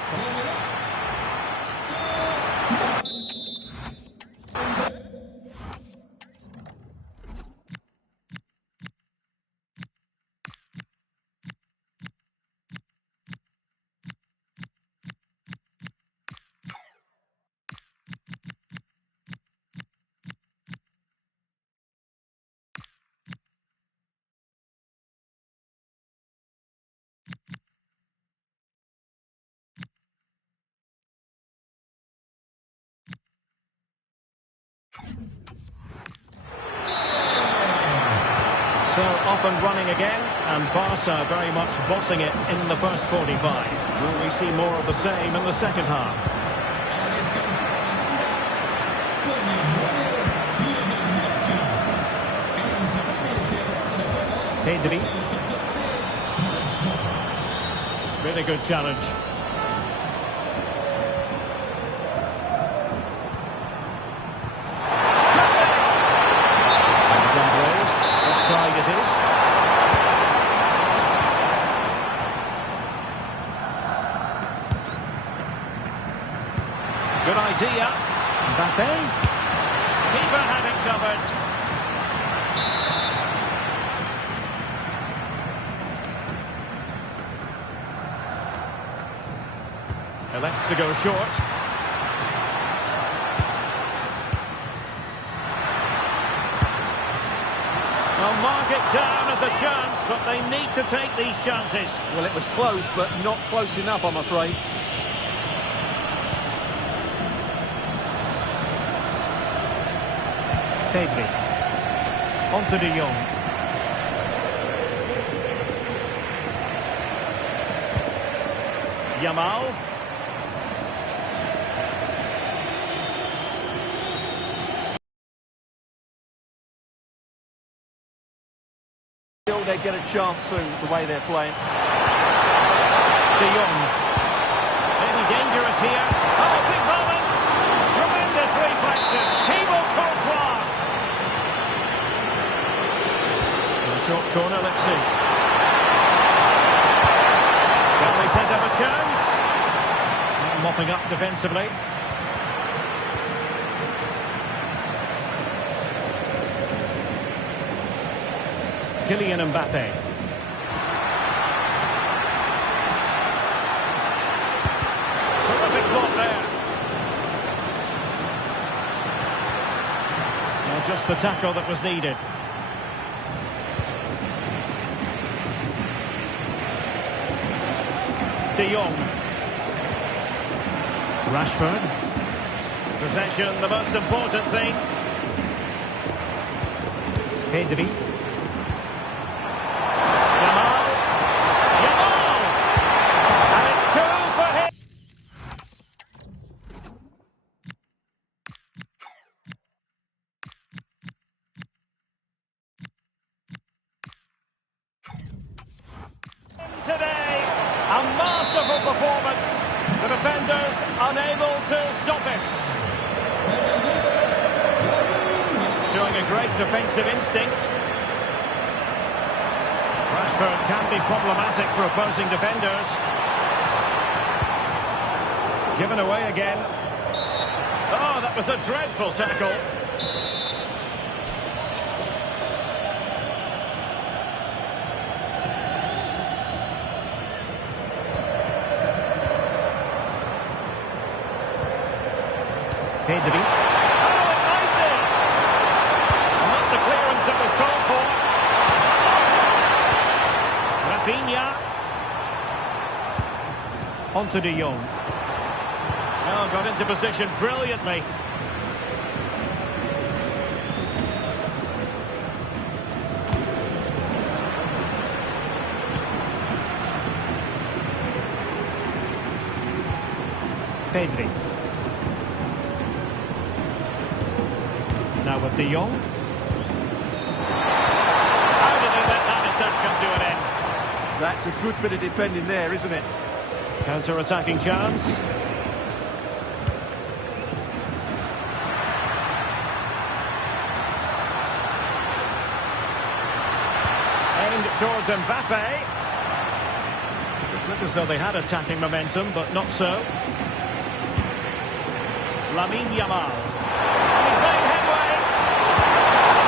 So off and running again, and Barca very much bossing it in the first 45. Will we see more of the same in the second half? Pedri. Really good challenge. Mbappe. Keeper had it covered. Elects to go short. They'll mark it down as a chance, but they need to take these chances. Well, it was close, but not close enough, I'm afraid. Pedri. On to De Jong. Yamal. They get a chance soon, the way they're playing. De Jong. Maybe dangerous here. Oh, big moment! Tremendous reflexes. Thibaut Courtois. In the short corner, let's see. Well, they set up a chance. Mopping up defensively. Kylian Mbappe. Terrific block there. Now just the tackle that was needed. De Jong. Rashford. Possession, the most important thing. Pedri. Today, a masterful performance. The defenders unable to stop him. Showing a great defensive instinct. Rashford can be problematic for opposing defenders. Given away again. Oh, that was a dreadful tackle. Pedri. Oh, it might be! Not the clearance that was called for. Rafinha. On to De Jong. Oh, got into position brilliantly. Pedri. Now with De Jong. How did they let that attack come to an end? That's a good bit of defending there, isn't it? Counter-attacking chance. Aimed towards Mbappe. It looked as though they had attacking momentum, but not so. Lamine Yamal. He's made headway.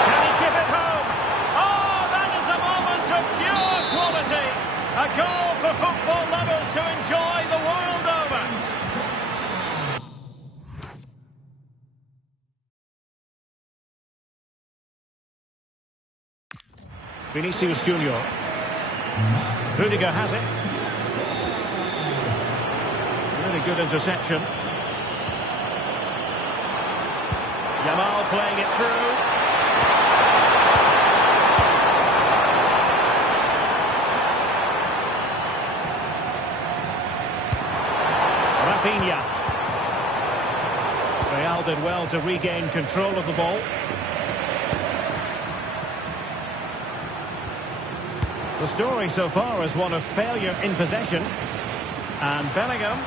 Can he chip it home? Oh, that is a moment of pure quality. A goal for football lovers to enjoy the world over. Vinicius Junior. Rudiger has it. Really good interception. Yamal playing it through. Rafinha. Real did well to regain control of the ball. The story so far is one of failure in possession. And Bellingham.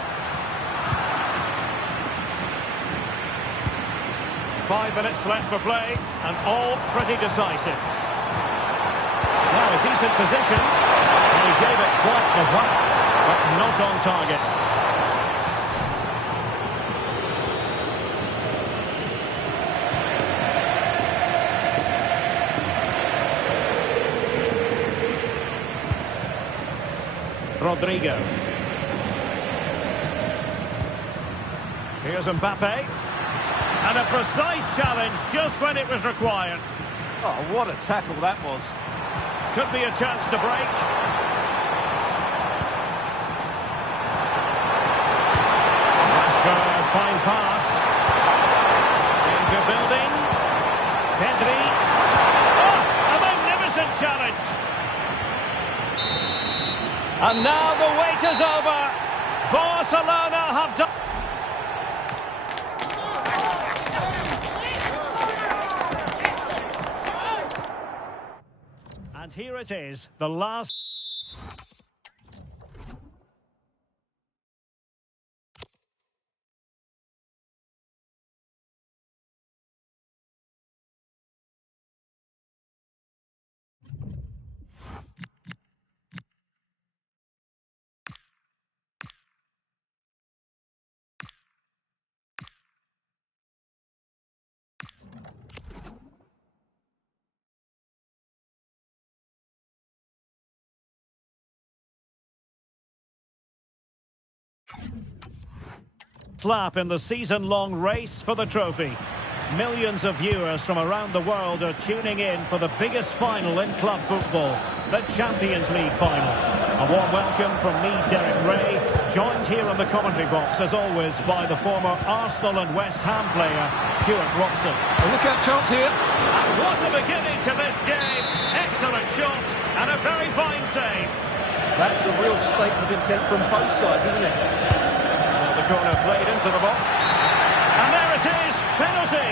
5 minutes left for play, and all pretty decisive. Now a decent position, and he gave it quite a whack, but not on target. Rodrigo. Here's Mbappe. And a precise challenge just when it was required. Oh, what a tackle that was. Could be a chance to break. Rashford, fine pass. Danger building. Pedri. Oh, a magnificent challenge. And now the wait is over. Barcelona have done. And here it is, the last. Slap in the season-long race for the trophy. Millions of viewers from around the world are tuning in for the biggest final in club football, the Champions League final. A warm welcome from me, Derek Ray, joined here in the commentary box, as always, by the former Arsenal and West Ham player, Stuart Robson. A look-out chance here. And what a beginning to this game. Excellent shot and a very fine save. That's a real statement of intent from both sides, isn't it? The corner played into the box. And there it is, penalty.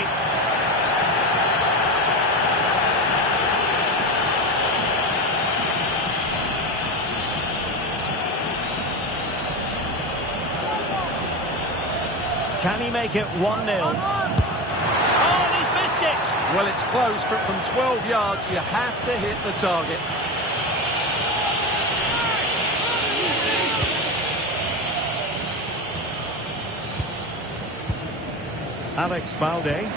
Can he make it 1-0? Oh, and he's missed it. Well, it's close, but from 12 yards, you have to hit the target. Alex Balde.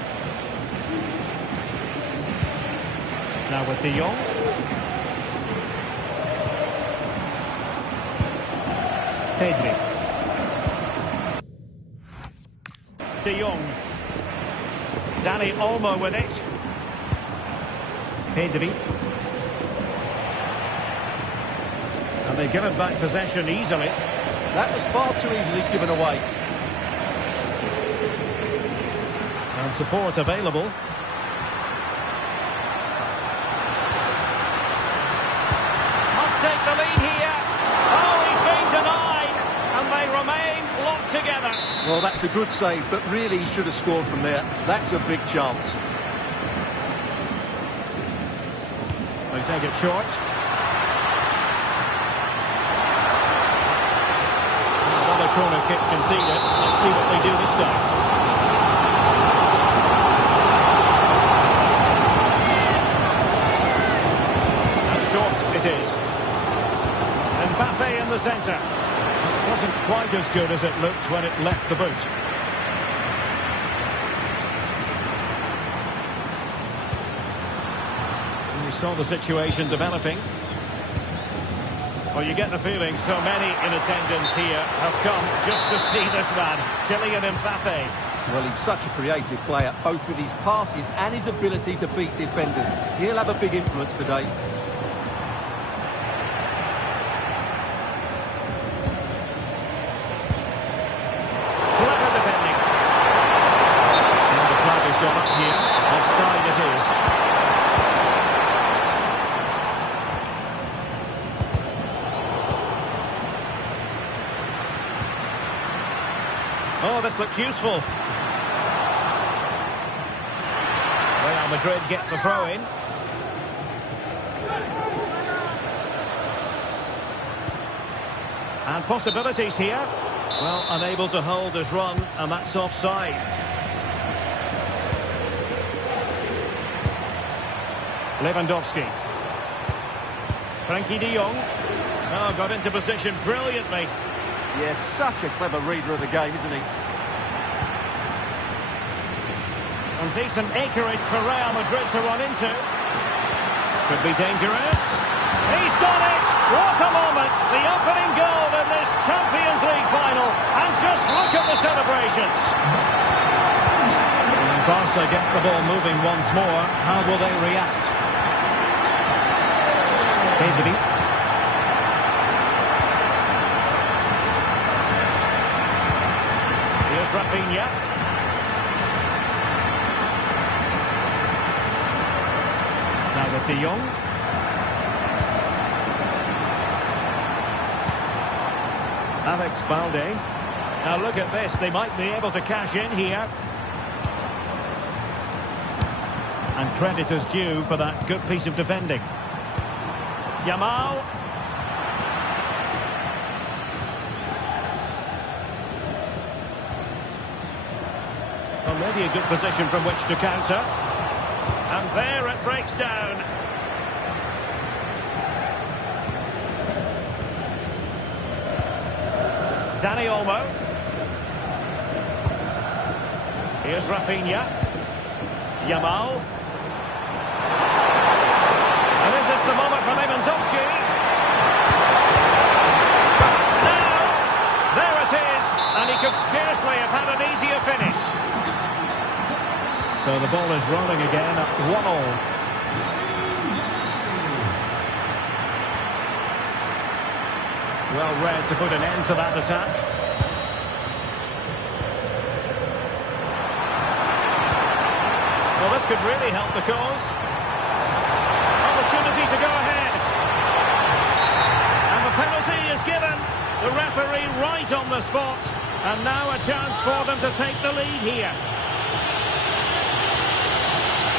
Now with De Jong. Pedri. De Jong. Dani Olmo with it. Pedri. And they give it back possession easily. That was far too easily given away. And support available. Must take the lead here. Oh, he's been denied. And they remain locked together. Well, that's a good save, but really he should have scored from there. That's a big chance. They take it short. Another corner kick conceded. Let's see what they do this time. It is. Mbappe in the centre. It wasn't quite as good as it looked when it left the boot. And we saw the situation developing. Well, you get the feeling so many in attendance here have come just to see this man, Kylian Mbappe. Well, he's such a creative player, both with his passing and his ability to beat defenders. He'll have a big influence today. Oh, this looks useful. Real Madrid get the throw in. And possibilities here. Well, unable to hold his run, and that's offside. Lewandowski. Frenkie de Jong. Oh, got into position brilliantly. Yes, such a clever reader of the game, isn't he? And decent acreage for Real Madrid to run into. Could be dangerous. He's done it! What a moment! The opening goal in this Champions League final. And just look at the celebrations. And Barca get the ball moving once more. How will they react? Pedri. Here's Rafinha. Now with De Jong. Alex Balde. Now look at this. They might be able to cash in here. And credit is due for that good piece of defending. Yamal. Well, maybe a good position from which to counter. And there it breaks down. Dani Olmo. Here's Rafinha. Yamal. And is this the moment for Lewandowski? Perhaps now. There it is. And he could scarcely have had an easier finish. So the ball is rolling again at 1-1. Well read to put an end to that attack. Well, this could really help the cause. Opportunity to go ahead. And the penalty is given. The referee right on the spot. And now a chance for them to take the lead here.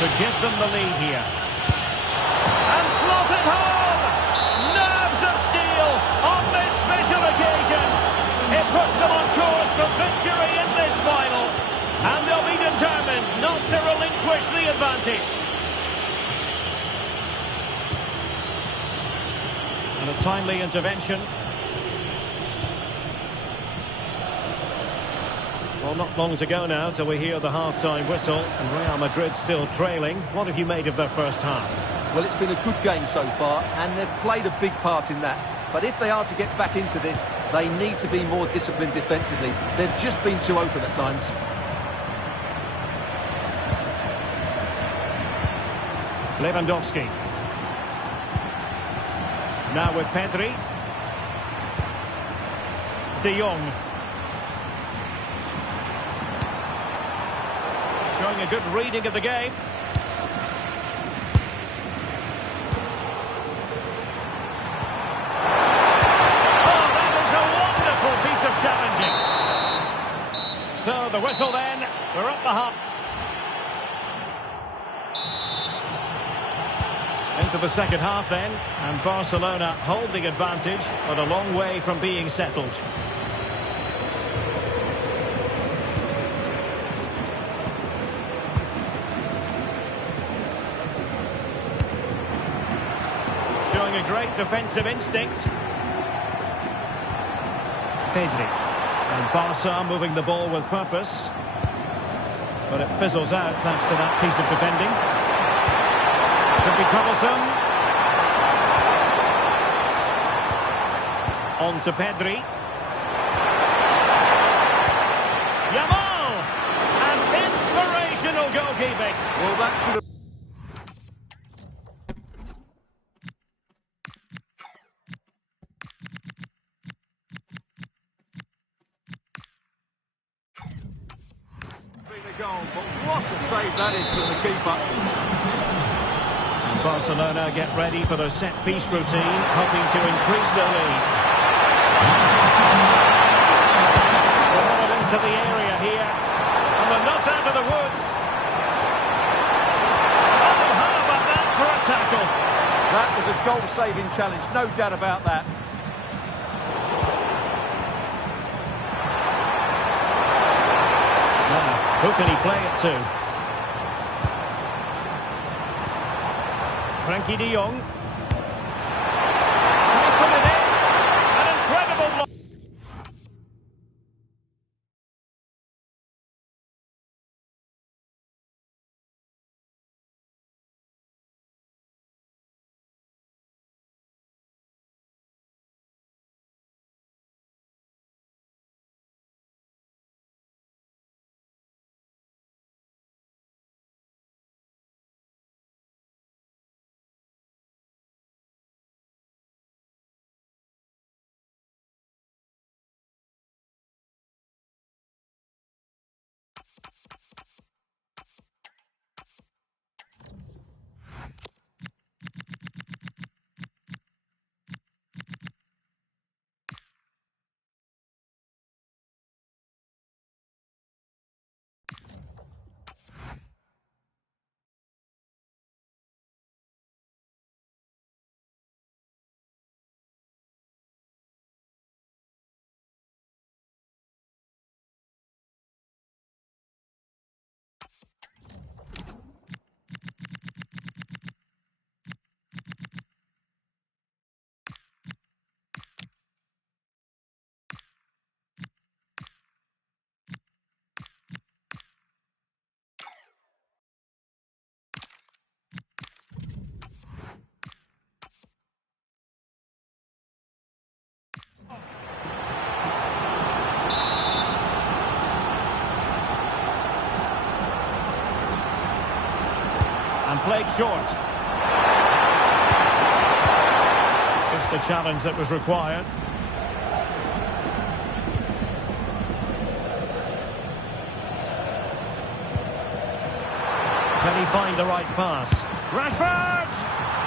To give them the lead here. And slotted home! Nerves of steel on this special occasion. It puts them on course for victory in this final. And they'll be determined not to relinquish the advantage. And a timely intervention. Well, not long to go now till we hear the half-time whistle. And Real Madrid still trailing. What have you made of their first half? Well, it's been a good game so far, and they've played a big part in that. But if they are to get back into this, they need to be more disciplined defensively. They've just been too open at times. Lewandowski. Now with Pedri. De Jong. Showing a good reading of the game. Oh, that is a wonderful piece of challenging. So the whistle then, we're up the hop. Into the second half then, and Barcelona hold the advantage, but a long way from being settled. Showing a great defensive instinct. Pedri. And Barca moving the ball with purpose. But it fizzles out thanks to that piece of defending. Could be troublesome. On to Pedri. Yamal! And inspirational goalkeeping. Well, that should have... been a goal, but what a save that is from the keeper. Barcelona get ready for their set-piece routine, hoping to increase their lead. Ball into the area here, and they're not out of the woods. Oh, how about that for a tackle? That was a goal-saving challenge, no doubt about that. Now, who can he play it to? Frenkie de Jong. played short. Just the challenge that was required. Can he find the right pass? Rashford!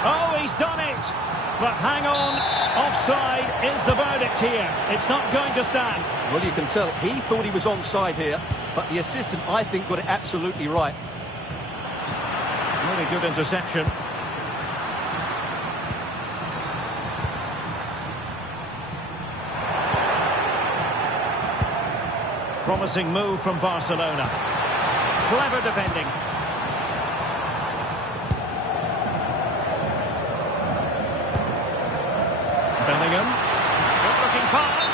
Oh, he's done it! But hang on, offside is the verdict here. It's not going to stand. Well, you can tell he thought he was onside here, but the assistant, I think, got it absolutely right. Really good interception. Promising move from Barcelona. Clever defending. Bellingham. Good-looking pass.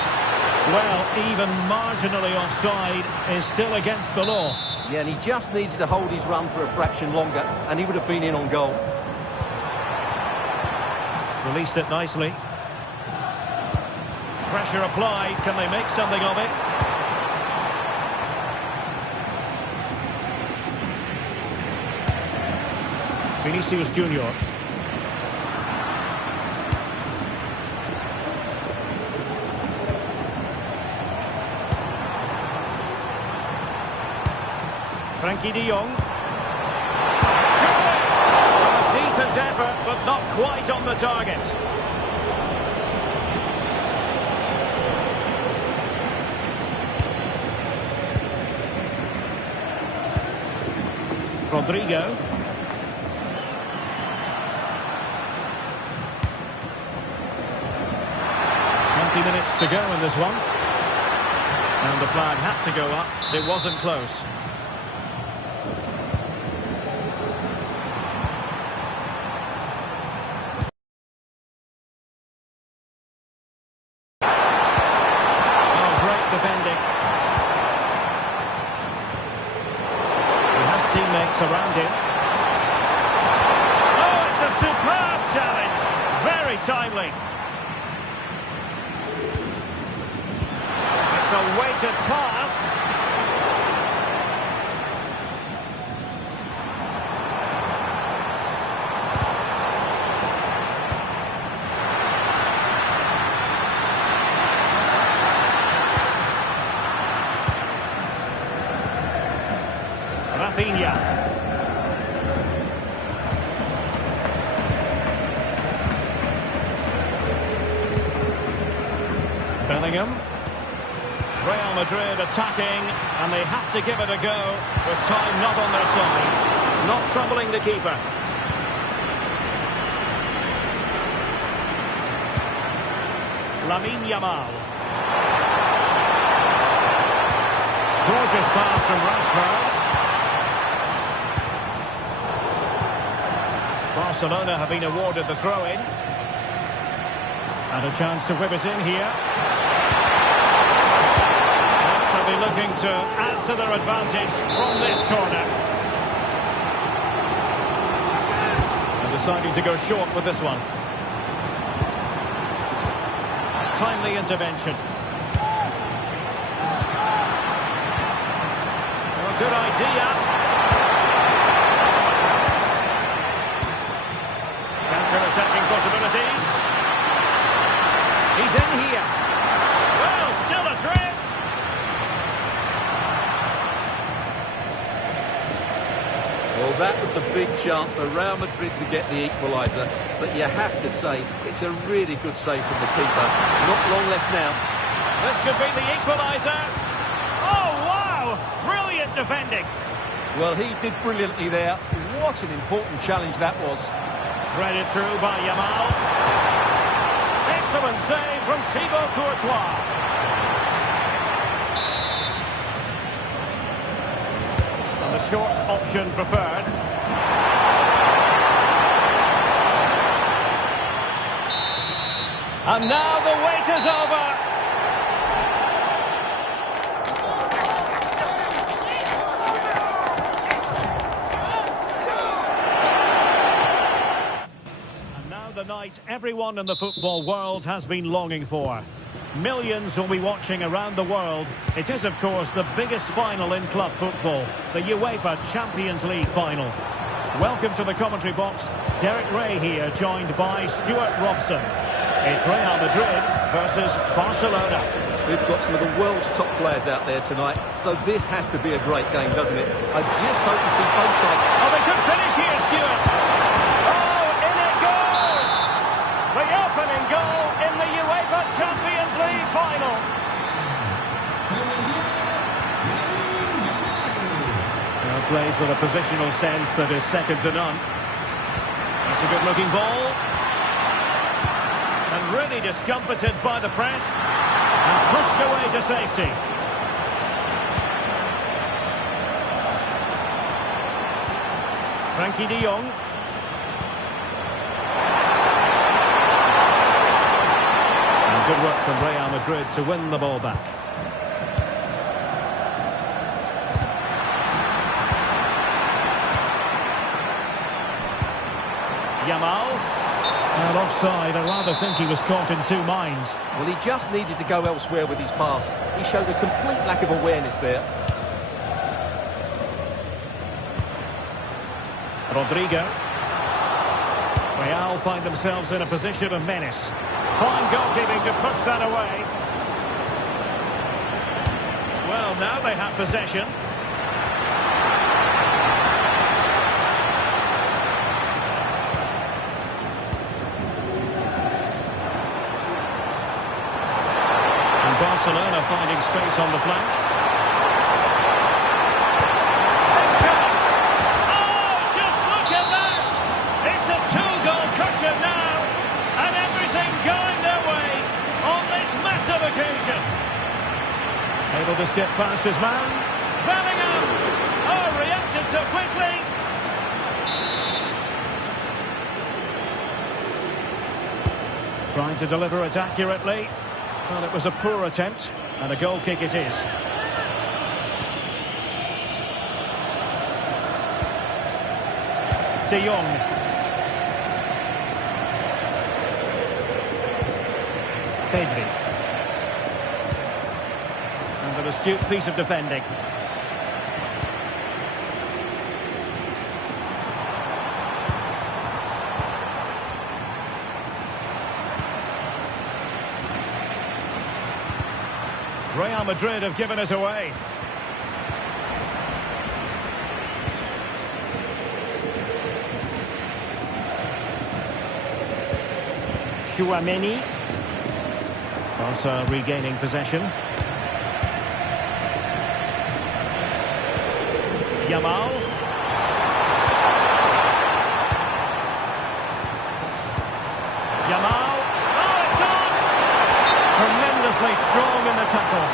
Well, even marginally offside is still against the law. Yeah, and he just needed to hold his run for a fraction longer, and he would have been in on goal. Released it nicely. Pressure applied. Can they make something of it? Vinicius Junior. Frankie de Jong. Surely! A decent effort, but not quite on the target. Rodrigo. Minutes to go in this one. And the flag had to go up. It wasn't close. Oh, great defending. He has teammates around him. Oh, it's a superb challenge. Very timely. A weighted pass. Rafinha. Bellingham. Real Madrid attacking, and they have to give it a go, with time not on their side. Not troubling the keeper. Lamine Yamal. Gorgeous pass from Rashford. Barcelona have been awarded the throw-in. And a chance to whip it in here. Be looking to add to their advantage from this corner. And deciding to go short with this one. Timely intervention. Well, good idea. Counter-attacking possibilities. He's in here. Well, still a threat. Well, that was the big chance for Real Madrid to get the equaliser. But you have to say, it's a really good save from the keeper. Not long left now. This could be the equaliser. Oh, wow! Brilliant defending. Well, he did brilliantly there. What an important challenge that was. Threaded through by Yamal. Excellent save from Thibaut Courtois. The short option preferred. And now the wait is over. And now the night everyone in the football world has been longing for. Millions will be watching around the world. It is, of course, the biggest final in club football, the UEFA Champions League final. Welcome to the commentary box. Derek Ray here, joined by Stuart Robson. It's Real Madrid versus Barcelona. We've got some of the world's top players out there tonight, so this has to be a great game, doesn't it? I just hope to see both sides. Oh, they could finish here, Stuart. Oh, in it goes! The opening goal in the UEFA Champions League final. Well, plays with a positional sense that is second to none. That's a good-looking ball. And really discomfited by the press. And pushed away to safety. Frankie de Jong. And good work from Real Madrid to win the ball back. Yamal. And offside, I rather think he was caught in two minds. Well, he just needed to go elsewhere with his pass. He showed a complete lack of awareness there. Rodrigo. Real find themselves in a position of menace. Fine goalkeeping to push that away. Well, now they have possession. Barcelona finding space on the flank. Chance! Oh, just look at that! It's a two-goal cushion now, and everything going their way on this massive occasion. Able to skip past his man. Bellingham! Oh, reacted so quickly. Trying to deliver it accurately. Well, it was a poor attempt, and a goal kick it is. De Jong. Pedri. And an astute piece of defending. Real Madrid have given us away. Tchouaméni. Barca regaining possession. Yamal. Yamal. Tremendously strong in the tackle.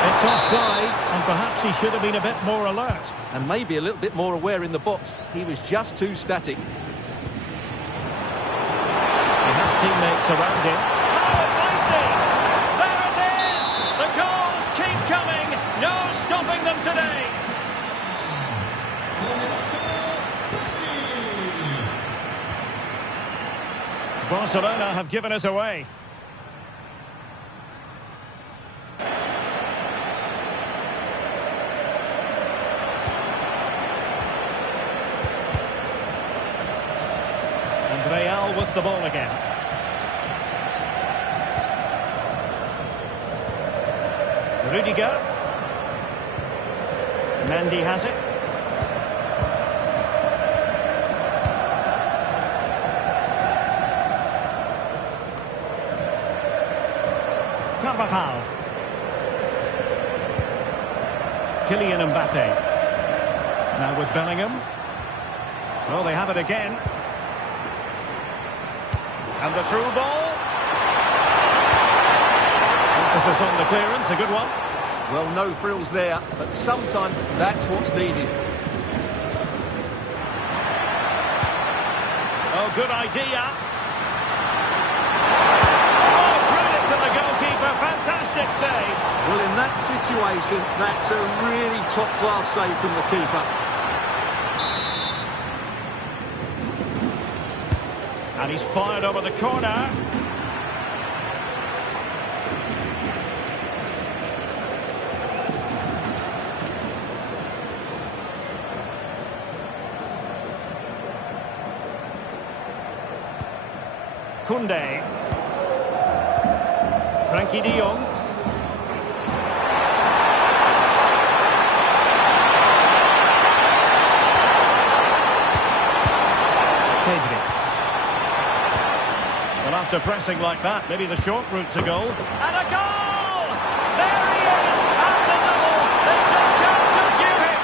It's offside, and perhaps he should have been a bit more alert. And maybe a little bit more aware in the box. He was just too static. He has teammates around him. Oh, it might be! There it is! The goals keep coming! No stopping them today! Barcelona have given us away. And Real with the ball again. Rudiger. Mendy has it. Carvajal. Kylian Mbappe. Now with Bellingham. Well, they have it again. And the through ball. Emphasis on the clearance, a good one. Well, no frills there, but sometimes that's what's needed. Oh, good idea. Oh, brilliant to the goalkeeper, fantastic save. Well, in that situation, that's a really top-class save from the keeper. And he's fired over the corner. Koundé. Frankie de Jong. Pedri. Well, after pressing like that, maybe the short route to goal. And a goal! There he is! And the double! They just can't subdue him!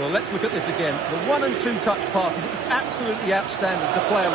Well, let's look at this again. The 1 and 2 touch passing is absolutely outstanding to play around.